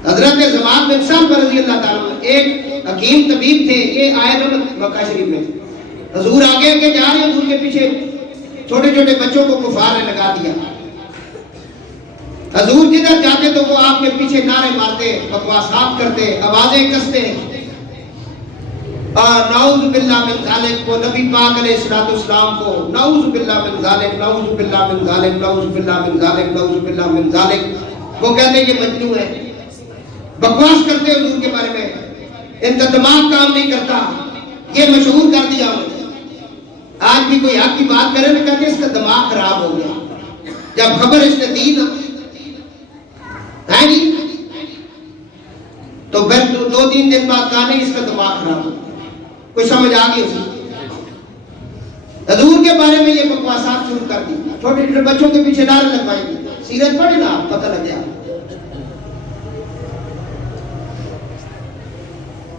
حضرت زمان بن سالف رضی اللہ تعالیٰ عنہ ایک حکیم طبیب تھے۔ یہ آئے مکہ شریف میں، حضور آگے کے جا رہے ہیں، حضور کے پیچھے چھوٹے چھوٹے بچوں کو کفار نے لگا دیا۔ حضور جدھر جاتے تو وہ آپ کے پیچھے نعرے مارتے، بکواسات کرتے، آوازیں کستے، اور نعوذ باللہ من ذالک، وہ نبی پاک علیہ السلام کو نعوذ باللہ من ذالک، نعوذ باللہ من ذالک، نعوذ باللہ من ذالک، نعوذ باللہ من ذالک، وہ کہتے ہیں یہ مجنون ہے، بکواس کرتے حضور کے بارے میں، ان کا دماغ کام نہیں کرتا، یہ مشہور کر دیا انہوں نے۔ آج بھی کوئی حق کی بات کرے نا، کہتے ہیں اس کا دماغ خراب ہو گیا، جب خبر اس نے دی نا ہے جی، تو پھر 2-3 دن بعد کہا نہیں اس کا دماغ خراب ہو گیا، کوئی سمجھ آ گئی اسی۔ حضور کے بارے میں یہ بکواسات شروع کر دی، چھوٹے چھوٹے بچوں کے پیچھے نعرے لگوائیں گے، سیرت پڑھے نا پتہ لگ گیا۔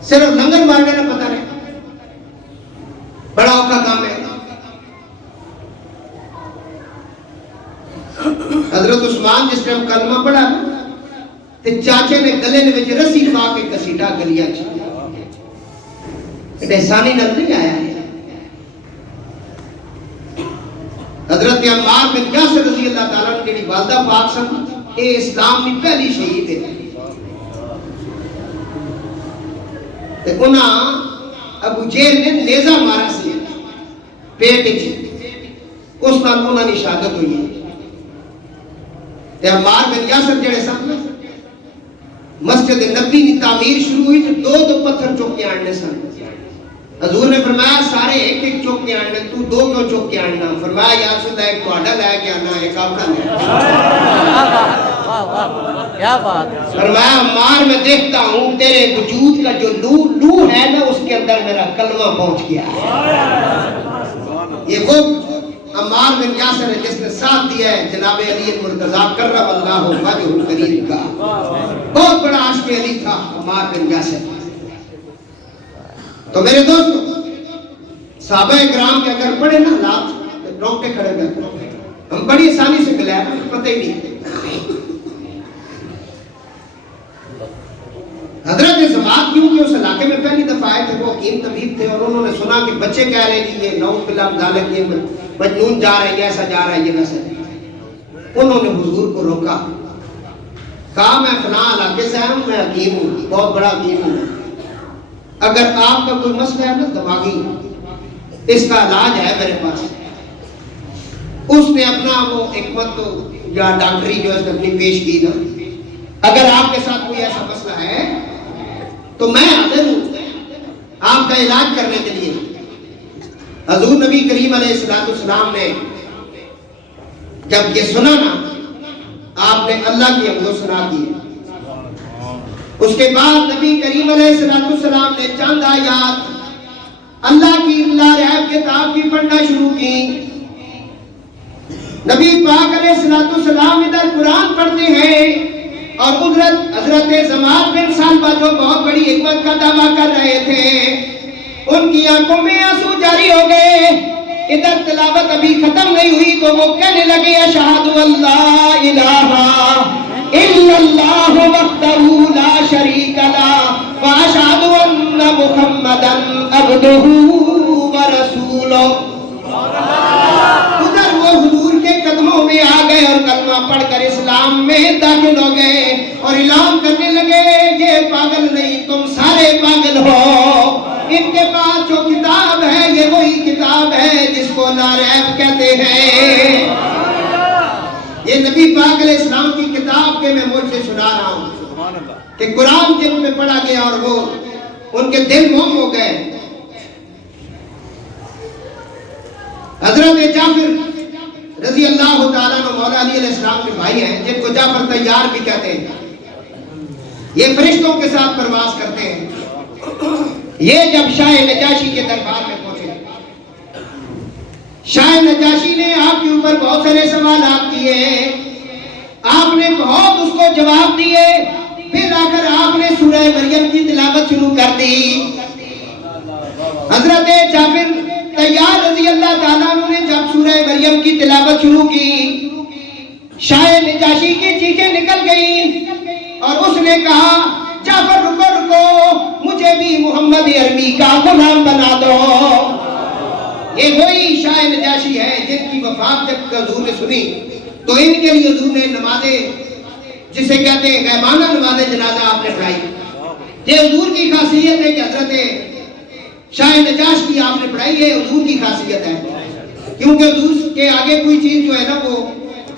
صرف لنگر مارنے کا پتہ نہیں، بڑا اوکھا کام ہے۔ حضرت عثمان جس ٹائم کلمہ پڑھا تے چاچے نے گلے نے وچ رسی پا کے کسیٹا گلیا احسانی نل نہیں آیا ہے۔ حضرت عمار بن یاسر رضی اللہ تعالیٰ عنہ جڑی والدہ پاک سن، اے اسلام کی پہلی شہید ہے۔ تے انہاں ابو جہل نے نیزہ مارا سی پیٹ وچ، اس نال انہاں دی شہادت ہوئی ہے تے عمار بن یاسر جڑے سن مسجد نبی کی تعمیر شروع ہوئی تو دو دو پتھر چوک کے آننے سن حضور نے فرمایا سارے ایک ایک چوک کے آننے تو دو کیوں چوک کے آننا فرمایا یا رسول اللہ ایک کوڑا لے کے آنا ایک آپ کا لے فرمایا عمار میں دیکھتا ہوں تیرے وجود کا جو لو ہے نا اس کے اندر میرا کلمہ پہنچ گیا ہے یہ وہ عمار بن یاسر ہے جس نے ساتھ دیا ہے جناب علی المرتضیٰ کرم اللہ وجہ الکریم کا بہت بڑا عاشق علی تھا عمار بن یاسر تو میرے دوستو صحابہ اکرام کے اگر پڑھے نا حالات روکتے کھڑے گئے ہم بڑی آسانی سے ملے ہیں پتہ ہی نہیں حضرت زماد کیونکہ اس علاقے میں پہلی دفعہ آئے تھے وہ حکیم طبیب تھے اور انہوں نے سنا کہ بچے کہہ رہے ہیں یہ نعوذ باللہ من ذالک یہ مجنون جا رہا ہے یہ ایسا جا رہا ہے یہ ویسا انہوں نے حضور کو روکا کہا میں فلاں علاقے سے آیا ہوں میں حکیم ہوں بہت بڑا حکیم ہوں اگر آپ کا کوئی مسئلہ ہے نا دماغی اس کا علاج ہے میرے پاس اس نے اپنا وہ حکمت یا ڈاکٹری جو ہے اپنی پیش کی نا اگر آپ کے ساتھ کوئی ایسا مسئلہ ہے تو میں حاضر ہوں آپ کا علاج کرنے کے لیے حضور نبی کریم علیہ السلام نے جب یہ سنا نا آپ نے اللہ کی حمد و ثنا کی اس کے بعد نبی کریم علیہ السلام نے چند آیات اللہ کی لا ریب کتاب کی پڑھنا شروع کی نبی پاک علیہ السلام ادھر قرآن پڑھتے ہیں اور حضرت زماد بن سالبہ جو بہت بڑی حکمت کا دعویٰ کر رہے تھے ان کی آنکھوں میں آنسو جاری ہو گئے ادھر تلاوت ابھی ختم نہیں ہوئی تو وہ کہنے لگے اشہد اللہ الہ الا اللہ وحدہ لا شریک لہ واشہد ان محمدا عبدہ ورسولہ ادھر وہ حضور کے قدموں میں آ گئے اور کلمہ پڑھ کر اسلام میں داخل ہو گئے اور اعلان کرنے لگے یہ پاگل نہیں تم سارے پاگل ہو ان کے پاس جو کتاب ہے یہ وہی کتاب ہے جس کو لا ریب کہتے ہیں یہ نبی پاک علیہ السلام کی کتاب کے میں مجھ سے سنا رہا ہوں کہ قرآن جن میں پڑھا گیا اور وہ ان کے دل موم ہو گئے حضرت جعفر رضی اللہ تعالیٰ عنہ مولا علی علیہ السلام کے بھائی ہیں جن کو جعفر طیار بھی کہتے ہیں یہ فرشتوں کے ساتھ پرواز کرتے ہیں یہ جب شاہ نجاشی کے دربار میں پہنچے شاہ نجاشی نے آپ کے اوپر بہت سارے سوالات کیے آپ نے بہت اس کو جواب دیے پھر آ کر آپ نے سورہ مریم کی تلاوت شروع کر دی حضرت جعفر طیار رضی اللہ تعالیٰ عنہ نے جب سورہ مریم کی تلاوت شروع کی شاہ نجاشی کی چیخیں نکل گئی اور اس نے کہا جعفر رکو رکو مجھے بھی محمد عربی کا غلام بنا دو یہ وہی شاہ نجاشی ہے جن کی وفات جب حضور نے سنی تو ان کے لیے حضور نے نمازیں جسے کہتے ہیں غیبانہ نماز جنازہ آپ نے پڑھائی یہ حضور کی خاصیت ہے کہ حضرت شاہ نجاش کی آپ نے پڑھائی ہے حضور کی خاصیت ہے کیونکہ حضور کے آگے کوئی چیز جو ہے نا وہ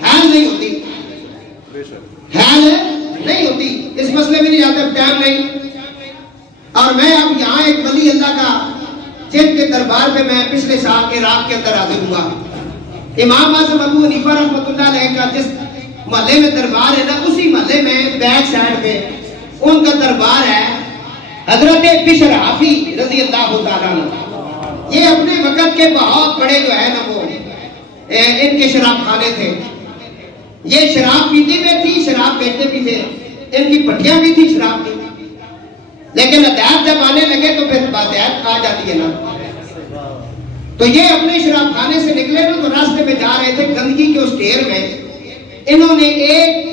حیل نہیں ہوتی حیل نہیں ہوتی اس مسئلے میں نہیں جاتا ٹائم نہیں اور میں اب یہاں ایک ولی اللہ کا جن کے دربار پہ میں پچھلے سال کے رات کے اندر حاضر ہوا امام اعظم ابو حنیفہ رحمۃ اللہ علیہ کا جس محلے میں دربار ہے نا اسی محلے میں بیک سائڈ پہ ان کا دربار ہے حضرت بشر حافی رضی اللہ تعالیٰ عنہ یہ اپنے وقت کے بہت بڑے جو ہے نا وہ ان کے شراب خانے تھے یہ شراب پیتی بھی تھی شراب بیچتے بھی تھے ان کی پٹیاں بھی تھی شراب کی لیکن ہدایت جب آنے لگے تو پھر ہدایت آ جاتی ہے نا تو یہ اپنے شراب خانے سے نکلے نا تو راستے میں جا رہے تھے گندگی کے اس ڈھیر میں انہوں نے ایک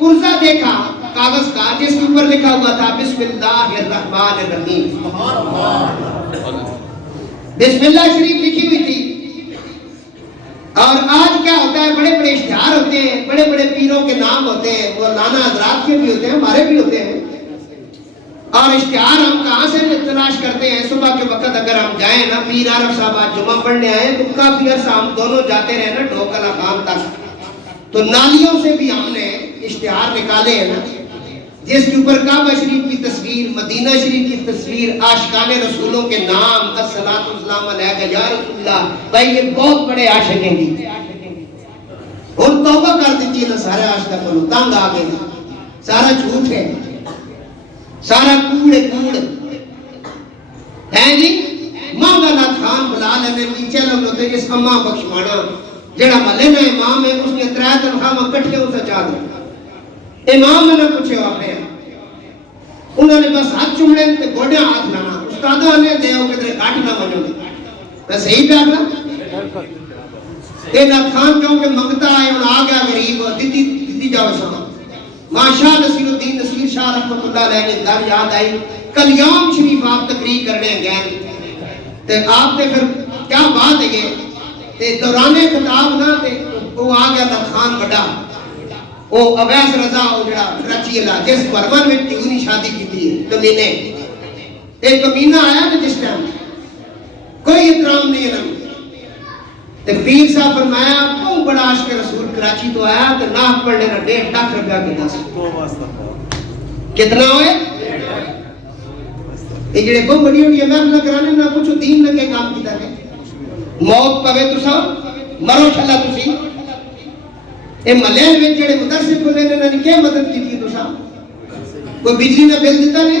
پرزہ دیکھا کاغذ کا جس کے اوپر لکھا ہوا تھا بسم اللہ الرحمن الرحیم بسم اللہ شریف لکھی ہوئی تھی اور آج کیا ہوتا ہے بڑے بڑے اشتہار ہوتے ہیں بڑے بڑے پیروں کے نام ہوتے ہیں وہ لانا حضرات کے بھی ہوتے ہیں ہمارے بھی ہوتے ہیں اور اشتہار ہم کہاں سے تلاش کرتے ہیں؟ صبح کے وقت اگر ہم جائیں نا، پیر عارف صاحب آج جمعہ پڑھنے آئے تو کافی عرصہ ہم دونوں جاتے رہے نا ڈھوکلا خان تک، تو نالیوں سے بھی ہم نے اشتہار نکالے ہیں نا، جس کے اوپر کعبہ شریف کی تصویر، مدینہ شریف کی تصویر، عاشقان رسولوں کے نام، الصلاۃ والسلام علیک یا رسول اللہ. بھائی یہ بہت بڑے عاشق ہیں جی، اور توبہ کر دیجیے نا سارے عاشقوں کو، تنگ آ گئے، سارا جھوٹ ہے، سارا کوڑ ہے جی. ماں والا خان بلا لینے نیچے لوگ ہوتے جس اماں بخشوانا جڑا ملے نا امام ہے، اس نے ترائے تنخواہ کٹھے اسے چاہ دیا. امام نے پوچھے واپے انہوں نے بس ہاتھ چمڑے تے گوڑے ہاتھ لانا، استادہ نے دیو کدھر کاٹ نہ بنو. میں صحیح پہ آگلا اے نا خان کیونکہ منگتا ہے انہوں آ گیا غریب دیتی جاؤ سامان. ماشاء نصیر الدین نصیر شاہ رحمت اللہ علیہ نے گھر یاد آئی، کل یوم شریف آپ تقریر کرنے گئے تے آپ نے پھر کیا بات ہے یہ تے دوران خطاب نہ تے وہ آ گیا نا خان بڑا، وہ اویس رضا ہو جڑا کراچی علا جس برمن میں تیونی شادی کی تھی کمینے، ایک کمینہ آیا نا جس ٹائم کوئی احترام نہیں ہے نا. تے پیر صاحب فرمایا بہت بڑا عاشق رسول کراچی تو آیا تے ناف پڑھ لینا 1.5 لاکھ روپیہ کے دس کتنا ہوئے. یہ جڑے بہت بڑی ہوئی محفل کرانے نہ کچھ دین لگے کام کیتا ہے. موت پوے تسا مرو چھلا تسی. اے ملین وچ جڑے مدرسے کھلے نے انہاں نے کیا مدد کی تسا؟ کوئی بجلی نہ بل دیتا نے؟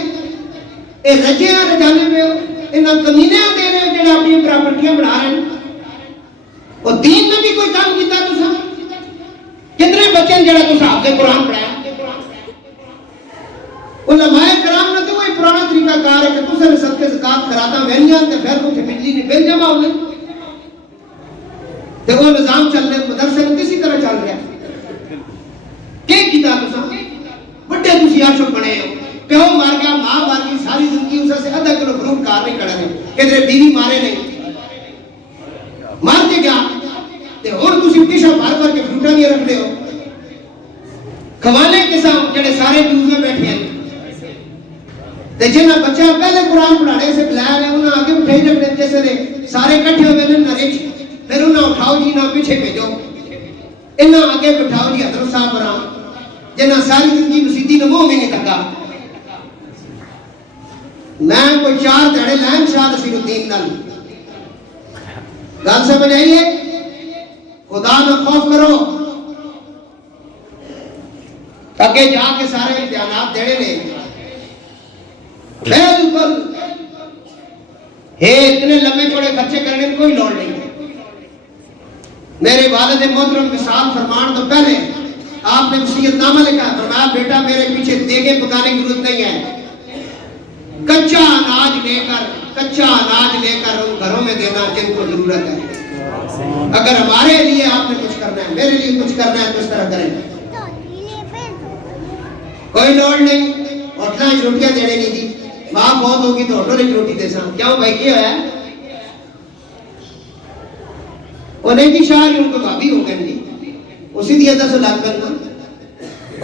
اے رجیاں رجانے میں انہاں کمینیاں دے رہے جڑے اپنی پراپرٹیاں بڑھا رہے ہیں. اور دین میں بھی کوئی کام کیتا ہے تسا؟ کتنے بچے جڑا تسا حافظ قرآن پڑھایا؟ علماء کرام نے تو وہی پرانا طریقہ کار ہے کہ تسا نے صدقے زکات کراتا ویلیاں تے پھر کو بجلی نہیں بل جمع ہونے تے وہ نظام چل رہے مدرسے میں کسی طرح چل رہا ہے. کیا کیتا تسا؟ بڑے تسی عاشق بنے ہو، پیو مار گیا ماں مار گئی ساری زندگی اسے سے آدھا کلو فروٹ کار نہیں کڑا نہیں کدھر بیوی مارے نہیں مار کے گیا تے اور تسی پیشہ بھر کے فروٹاں نہیں رکھ رہے ہو. کھوانے کے ساتھ جڑے سارے بیوز میں بیٹھے ہیں تے جنہاں بچہ پہلے قرآن پڑھانے سے بلایا نے انہاں آگے اٹھائی رکھنے جیسے نے سارے کٹھے ہوئے نے نریچ پھر انہاں اٹھاؤ جی نہ پیچھے بھیجو انہاں آگے بٹھاؤ جی حضرت صاحب برام جنہاں ساری زندگی مسیدی نمو میں نہیں تکا. میں کوئی 4 دھڑے لائن شاہ نصیر الدین نال گل سمجھ آئیے. خدا نہ خوف کرو، اگے جا کے سارے امتحانات دینے نے بالکل اتنے لمبے چوڑے خرچے کرنے کی کوئی لوڑ نہیں. میرے والد محترم وصال فرمان تو پہلے آپ نے وصیت نامہ لکھا، فرمایا بیٹا میرے پیچھے دیگیں پکانے کی ضرورت نہیں ہے، کچا اناج لے کر ان گھروں میں دینا جن کو ضرورت ہے. اگر ہمارے لیے آپ نے کچھ کرنا ہے، میرے لیے کچھ کرنا ہے تو اس طرح کریں، کوئی لوڑ نہیں. ہوٹلوں کی روٹیاں دینے نہیں دی، ماں بہت ہوگی تو ہوٹلوں کی روٹی دے سا. کیوں بھائی کیا ہے انہیں کی شاہ ان کو بھابی ہو گئے جی اسی دیا 10 لاکھ کرنا.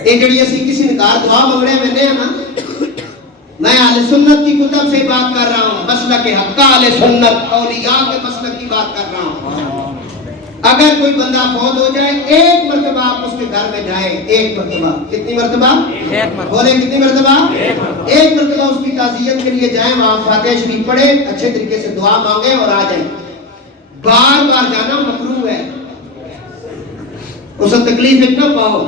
یہ جڑی اسی کسی نکار دعا مانگنے میں نے نا، میں اہل سنت کی کتب سے بات کر رہا ہوں، مسلک حق اہل سنت اولیاء کے مسلک کی بات کر رہا ہوں. اگر کوئی بندہ فوت ہو جائے 1 مرتبہ آپ اس کے گھر میں جائیں، 1 مرتبہ. کتنی مرتبہ؟ بولے کتنی مرتبہ؟ 1 مرتبہ اس کی تعزیت کے لیے جائیں، وہاں فاتحہ شریف پڑھیں، اچھے طریقے سے دعا مانگیں اور آ جائیں. بار بار جانا مکروہ ہے، اسے تکلیف نہ پاؤ.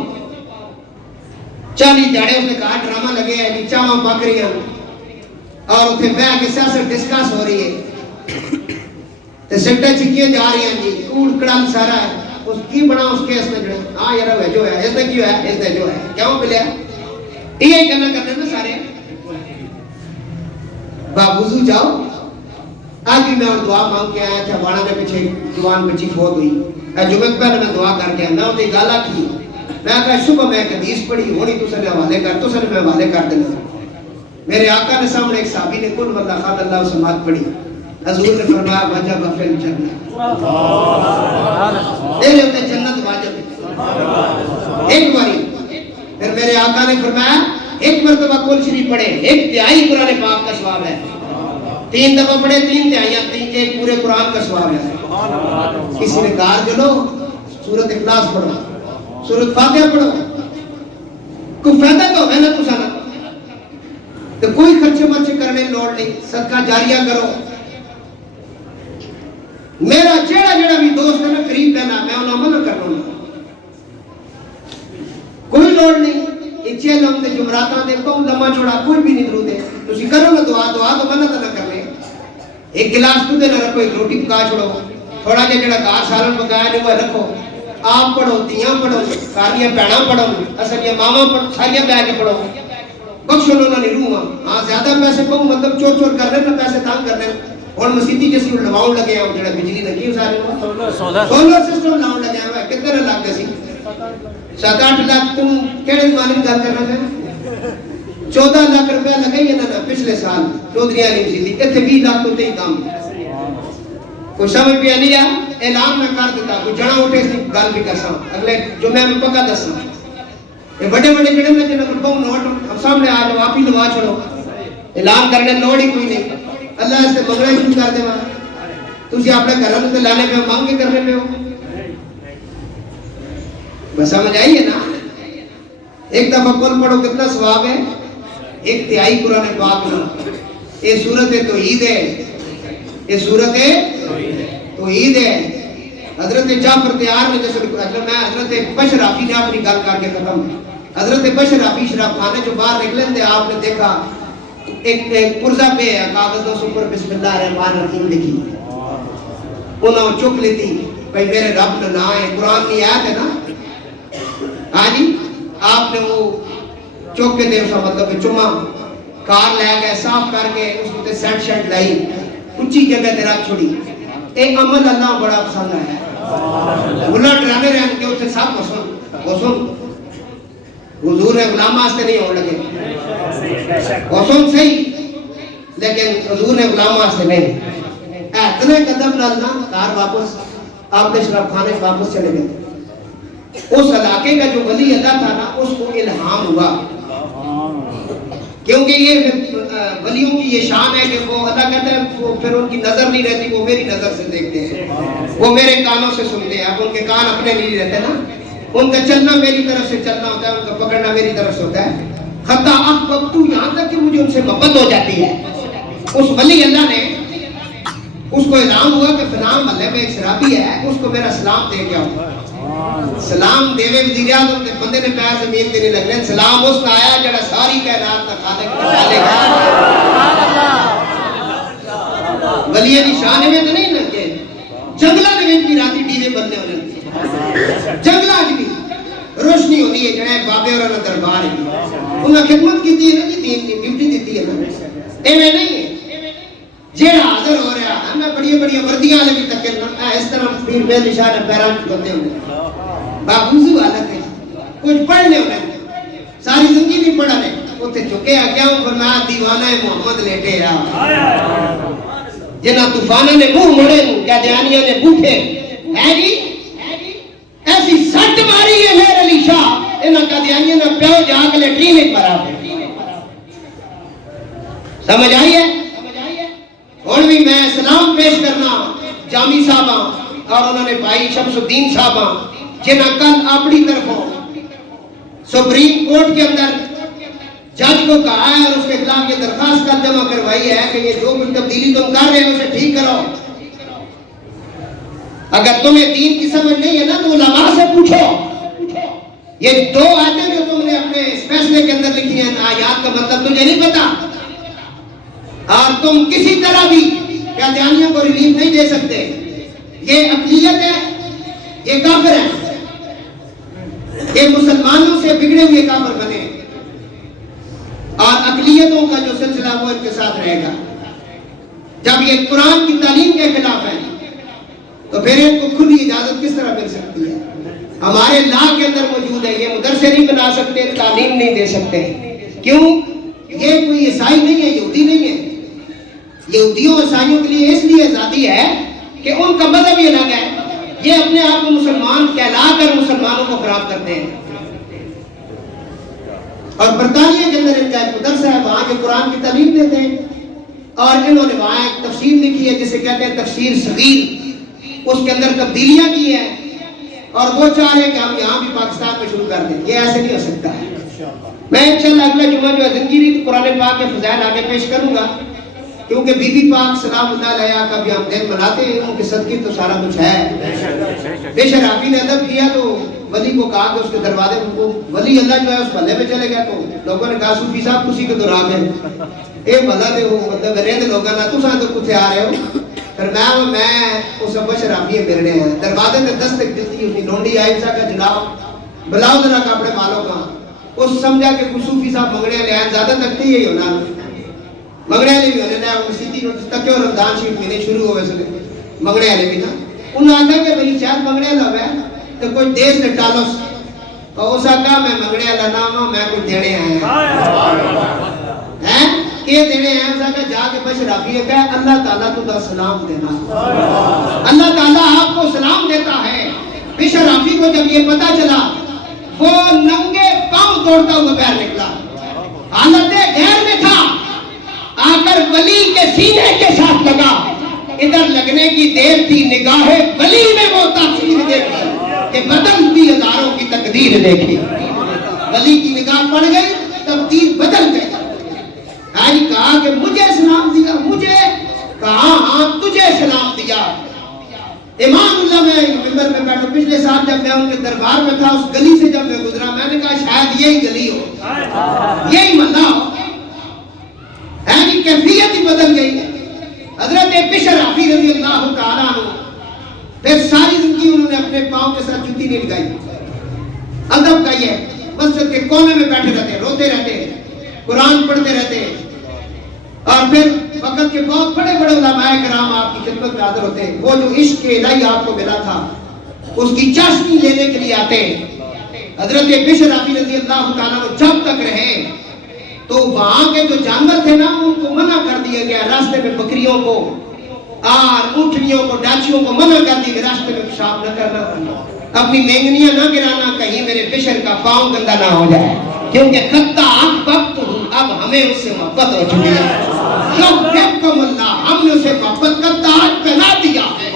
40 جاڑے اس نے کہا ڈرامہ لگے ہیں جی چاواں بکریاں اور اتنے بہ کے سیاست ڈسکس ہو رہی ہے تے سٹے چکیاں جا رہی ہیں جی کوڑ کڑم سارا ہے. اس کی بنا اس کیس میں جڑے ہاں یار وہ جو ہے اس نے کیوں ہے اس نے جو ہے کیوں ملیا یہ کرنا کرنے نا سارے باوضو جاؤ. آج بھی میں اور دعا مانگ کے آیا تھا باڑا نے پیچھے جوان بچی فوت ہوئی جمعہ پہلے میں دعا کر کے نہ ہوتی گالا کی میں کہا صبح میں ایک حدیث پڑھی ہونی تو سنے حوالے کر تو سنے میں حوالے کر دینا. میرے آقا نے سامنے ایک صحابی نے کل واللہ خان اللہ سماعت پڑھی. حضور نے فرمایا وجب فی الجنت، تیرے اوپر جنت واجب ہے. ایک باری پھر میرے آقا نے فرمایا ایک مرتبہ کل شریف پڑھے 1/3 قرآن پاک کا ثواب ہے. 3 دفعہ پڑھے 3/3 ایک پورے قرآن کا ثواب ہے. کسی نے کہا چلو سورۃ اخلاص پڑھو, سورۃ فاتحہ پڑھو, کوئی فائدہ تو ہے نا تو سارا. تو کوئی خرچے مرچے کرنے لوڑ نہیں, صدقہ جاریہ کرو. میرا جیڑا بھی دوست ہے نا قریب بہنا, میں انہوں منع کرنا ہوں, کوئی لوڑ نہیں. اچھے لوگ دے جمعراتاں دے بہت لمحہ چھوڑا کوئی بھی نہیں درود ہے. تسی کرو نا دعا تو منع تو نہ کرنے. ایک گلاس دودھ نہ رکھو, ایک روٹی پکا چھوڑو, تھوڑا جہا گار سالن پکایا نہیں وہ رکھو. آپ پڑھو, تیاں پڑھو, ساریاں بھیناں پڑھو, اساں ماواں پڑھو, ساریاں بیٹھ کے پڑھو. بخشو انہوں نے روح. ہاں زیادہ پیسے پاؤں مطلب چور کر رہے نا, پیسے تانگ کر رہے ہیں. اور مسیدی جیسی لواؤں لگے ہیں, جڑا بجلی لگی سارے سولر سسٹم لاؤں لگے ہیں. کتنے لگ گئے سی 7-8 لاکھ. تم کہڑے زمانے میں گل کرنا ہے؟ 14 لاکھ روپیہ لگے ہی نا پچھلے سال چودھری والی مسیدی. اتنے 20 لاکھ تو ہی کام. کوئی سمجھ پہ نہیں آ, اعلان میں کر دیتا, کوئی جنا اٹھے سی گل بھی کرساں اگلے جمعے میں پکا دساں. یہ بڑے جڑے نے جنہاں کو بہت نوٹ سامنے آ جاؤ, آپ ہی لوا چھوڑو, اعلان کرنے لوڑ ہی کوئی نہیں. اللہ اس سے منگنا شروع کر دے. تسی اپنے گھروں میں لانے پہ مانگ کے کرنے پہ ہو. بس سمجھ آئی ہے نا. ایک دفعہ کل پڑھو کتنا ثواب ہے. 1/3 قرآن پاک میں. یہ سورت توحید ہے, یہ سورت توحید ہے. حضرت جعفر تیار نے جیسے میں حضرت بشر رافی نے اپنی گل کر کے ختم. حضرت بشر رافی شراب خانے جو باہر نکلے تھے, آپ نے دیکھا ایک پرزہ پہ ہے, کاغذوں سے اوپر بسم اللہ الرحمن الرحیم لکھی. انہوں نے چک لیتی, بھئی میرے رب نے نہ ہے, قرآن کی آیت ہے نا. ہاں جی, آپ نے وہ چک کے دے, اس کا مطلب چما کار لے گئے, صاف کر کے اس کو سیٹ شیٹ لائی, اچھی جگہ تے رکھ چھوڑی. ایک عمل اللہ بڑا پسند ہے. ملا ڈرانے رہن کے اسے سب حسن حضور نے غلام واسطے نہیں ہونے لگے, حسن صحیح لیکن حضور نے غلام واسطے نہیں. اتنے قدم ڈالنا کار واپس آپ نے شراب خانے واپس چلے گئے. اس علاقے کا جو ولی اللہ تھا نا, اس کو الہام ہوا, کیونکہ یہ ولیوں کی یہ شان ہے کہ وہ اللہ کہتا ہے وہ پھر ان کی نظر نہیں رہتی, وہ میری نظر سے دیکھتے ہیں, وہ میرے کانوں سے سنتے ہیں. اب ان کے کان اپنے نہیں رہتے نا, ان کا چلنا میری طرف سے چلنا ہوتا ہے, ان کا پکڑنا میری طرف سے ہوتا ہے. خطا احببتو, یہاں تک کہ مجھے ان سے محبت ہو جاتی ہے. اس ولی اللہ نے اس کو الہام ہوا کہ فلاں محلے میں ایک شرابی ہے, اس کو میرا سلام دے گیا. سلام دیوے وزیر اعظم دے بندے نے پیر زمین تے نہیں لگنے, سلام اس کا آیا جڑا ساری کائنات دا خالق ہے. ولی دی شان میں تو نہیں نا کہ جنگلاں دے وچ بھی راتی دیوے بننے ہونے, جنگلاں وچ بھی روشنی ہوندی ہے. جڑے بابے اور دا دربار ہے, انہاں خدمت کیتی ہے نا جی, دین دی ڈیوٹی دیتی ہے نا. ایویں نہیں ہے جیڑا حاضر ہو رہا ہے. میں بڑی وردیاں والے بھی تک اس طرح پیر میں نشان پیراں کرتے ہوندے باوضو حالت ہے, کچھ پڑھنے ہونے, ساری زندگی نہیں پڑھا نے, اوتھے جھکے آ گیا ہوں فرمایا دیوانہ محمد لیٹے رہا. جنہ طوفانوں نے منہ موڑے, کیا دیانیاں نے بوٹھے ہے جی, ایسی سٹ ماری ہے میر علی شاہ, انہاں کا دیانیاں نے پیو جا کے لیٹرین میں مرا. سمجھ آئی ہے. اور بھی میں سلام پیش کرنا جامی صاحباں اور انہوں نے بھائی شمس الدین صاحباں, جنہاں کل اپنی طرفوں سپریم کورٹ کے اندر جج کو کہا ہے اور اس کے خلاف یہ درخواست کل جمع کروائی ہے کہ یہ جو کچھ تبدیلی تم کر رہے ہو اسے ٹھیک کرو. اگر تمہیں دین کی سمجھ نہیں ہے نا تو علماء سے پوچھو. یہ 2 آیتیں جو تم نے اپنے اس فیصلے کے اندر لکھی ہیں, آیات کا مطلب تجھے نہیں پتا, اور تم کسی طرح بھی قادیانیوں کو ریلیف نہیں دے سکتے. یہ اقلیت ہے, یہ کافر ہے, یہ مسلمانوں سے بگڑے ہوئے کافر بنے, اور اقلیتوں کا جو سلسلہ وہ ان کے ساتھ رہے گا. جب یہ قرآن کی تعلیم کے خلاف ہے تو پھر ان کو کھلی اجازت کس طرح مل سکتی ہے؟ ہمارے لا کے اندر موجود ہے, یہ مدرسے نہیں بنا سکتے, تعلیم نہیں دے سکتے. کیوں؟ یہ کوئی عیسائی نہیں ہے, یہودی نہیں ہے. یہودیوں عیسائیوں کے لیے اس لیے آزادی ہے کہ ان کا مذہب یہ الگ ہے, یہ اپنے آپ کو مسلمان کہلا کر مسلمانوں کو خراب کرتے ہیں. اور برطانیہ کے اندر ان کا ایک مدرسہ ہے، وہاں کے قرآن کی تعلیم دیتے ہیں، اور انہوں نے وہاں ایک تفسیر لکھی ہے جسے کہتے ہیں تفسیر صغیر، اس کے اندر تبدیلیاں کی ہیں، اور وہ چاہ رہے ہیں کہ ہم یہاں بھی پاکستان میں شروع کر دیں۔ یہ ایسے نہیں ہو سکتا ہے۔ میں انشاءاللہ اگلا جمعہ جو ہے زنجیری قرآن پاک کے فضائل آگے پیش کروں گا، کیونکہ بی بی پاک سلام اللہ علیہا کا بھی ہم دن مناتے ہیں، ان کے صدقے تو سارا کچھ ہے۔ بے شرافی نے ادب کیا تو ولی کو کہا کہ اس کے دروازے کو، ولی اللہ جو ہے اس بھلے میں چلے گیا تو لوگوں نے کہا صوفی صاحب تسی کے تو راہ ہے اے بھلا دے ہو، مطلب رہنے لوگوں نہ تساں تو کتے آ رہے ہو۔ فرمایا میں اس ابا شرافی میرے ہیں، دروازے تے دستک دیتی ہوئی لونڈی آئی سا کہ جناب بلاؤ ذرا کا اپنے مالوں کا۔ اس سمجھا کہ کوئی صوفی صاحب منگنے لے آئے، زیادہ تک نہیں یہی ہونا منگنے والے بھی ہونے نا، مسیتی نوٹس تک رمضان شریف مہینے شروع ہوئے سنے منگنے والے بھی نا، انہوں نے کہا کہ بھئی شاید منگنے والا ہے تو کوئی دیس نے ٹالوس، اور اسا کہا میں منگنے والا نہ ہوں، میں کوئی دینے آیا ہیں کہ دینے آیا۔ اسا کہا جا کے بشرافی ہے کہا اللہ تعالیٰ تو دا سلام دینا، اللہ تعالیٰ آپ کو سلام دیتا ہے۔ بشرافی کو جب یہ پتا چلا وہ ننگے پاؤں دوڑتا ہوا باہر نکلا، حالت غیر میں تھا، آ کر ولی کے سینے کے ساتھ لگا، ادھر لگنے کی دیر تھی، نگاہ ولی میں وہ تاثیر دیکھی کہ بدلتی ہزاروں کی تقدیر دیکھی۔ ولی کی نگاہ پڑ گئی، تقدیر بدل گئی۔ آج کہا کہ مجھے سلام دیا، مجھے کہا ہاں تجھے سلام دیا۔ امام اللہ میں ممبر میں بیٹھا، پچھلے سال جب میں ان کے دربار میں تھا، اس گلی سے جب میں گزرا، میں نے کہا شاید یہی گلی ہو، یہی محلہ ہو، کیفیت ہی بدل گئی۔ حضرت بشرافی رضی اللہ تعالیٰ عنہ پھر ساری زندگی انہوں نے اپنے پاؤں کے ساتھ جوتی نہیں لگائی۔ ادب کا یہ مسجد کے کونے میں بیٹھے رہتے، روتے رہتے، قرآن پڑھتے رہتے، اور پھر وقت کے بہت بڑے بڑے علماء کرام آپ کی خدمت میں حاضر ہوتے، وہ جو عشق الہی آپ کو ملا تھا اس کی چاشنی لینے کے لیے آتے۔ حضرت بشرافی رضی اللہ تعالیٰ عنہ جب تک رہے تو وہاں کے جو جانور تھے نا ان کو منع کر دیا گیا، راستے میں بکریوں کو اور اونٹنیوں کو، ڈاچیوں کو منع کر دیا کہ راستے میں پیشاب نہ کرنا، اپنی مینگنیاں نہ گرانا، کہیں میرے بشر کا پاؤں گندا نہ ہو جائے، کیونکہ خطہ احببت ہوں، اب ہمیں اس سے محبت ہو چکی ہے۔ یحببکم اللہ، ہم نے اسے محبت کا تاج پہنا دیا ہے،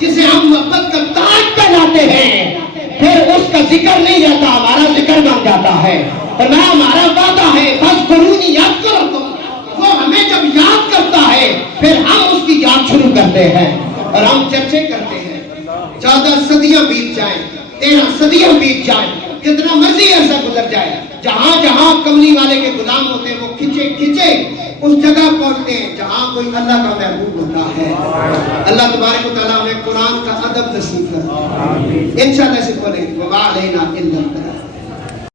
جسے ہم محبت کا تاج پہناتے ہیں پھر اس کا ذکر نہیں رہتا، ہمارا ذکر بن جاتا ہے۔ اور میں ہمارا وعدہ ہے فاذکرونی یذکرکم، وہ ہمیں جب یاد کرتا ہے پھر ہم اس کی یاد شروع کرتے ہیں اور ہم چرچے کرتے ہیں۔ 14 صدیاں بیت جائیں، 13 صدیاں بیت جائیں، جتنا مرضی عرصہ گزر جائے، جہاں جہاں کملی والے کے غلام ہوتے ہیں وہ کھچے کھچے اس جگہ پہنچتے ہیں جہاں کوئی اللہ کا محبوب ہوتا ہے۔ اللہ تبارک و تعالیٰ ہمیں قرآن کا ادب نصیب کرے، انشاءاللہ سے بولیں وَمَا عَلَيْنَا إِلَّا الْبَلَاغُ۔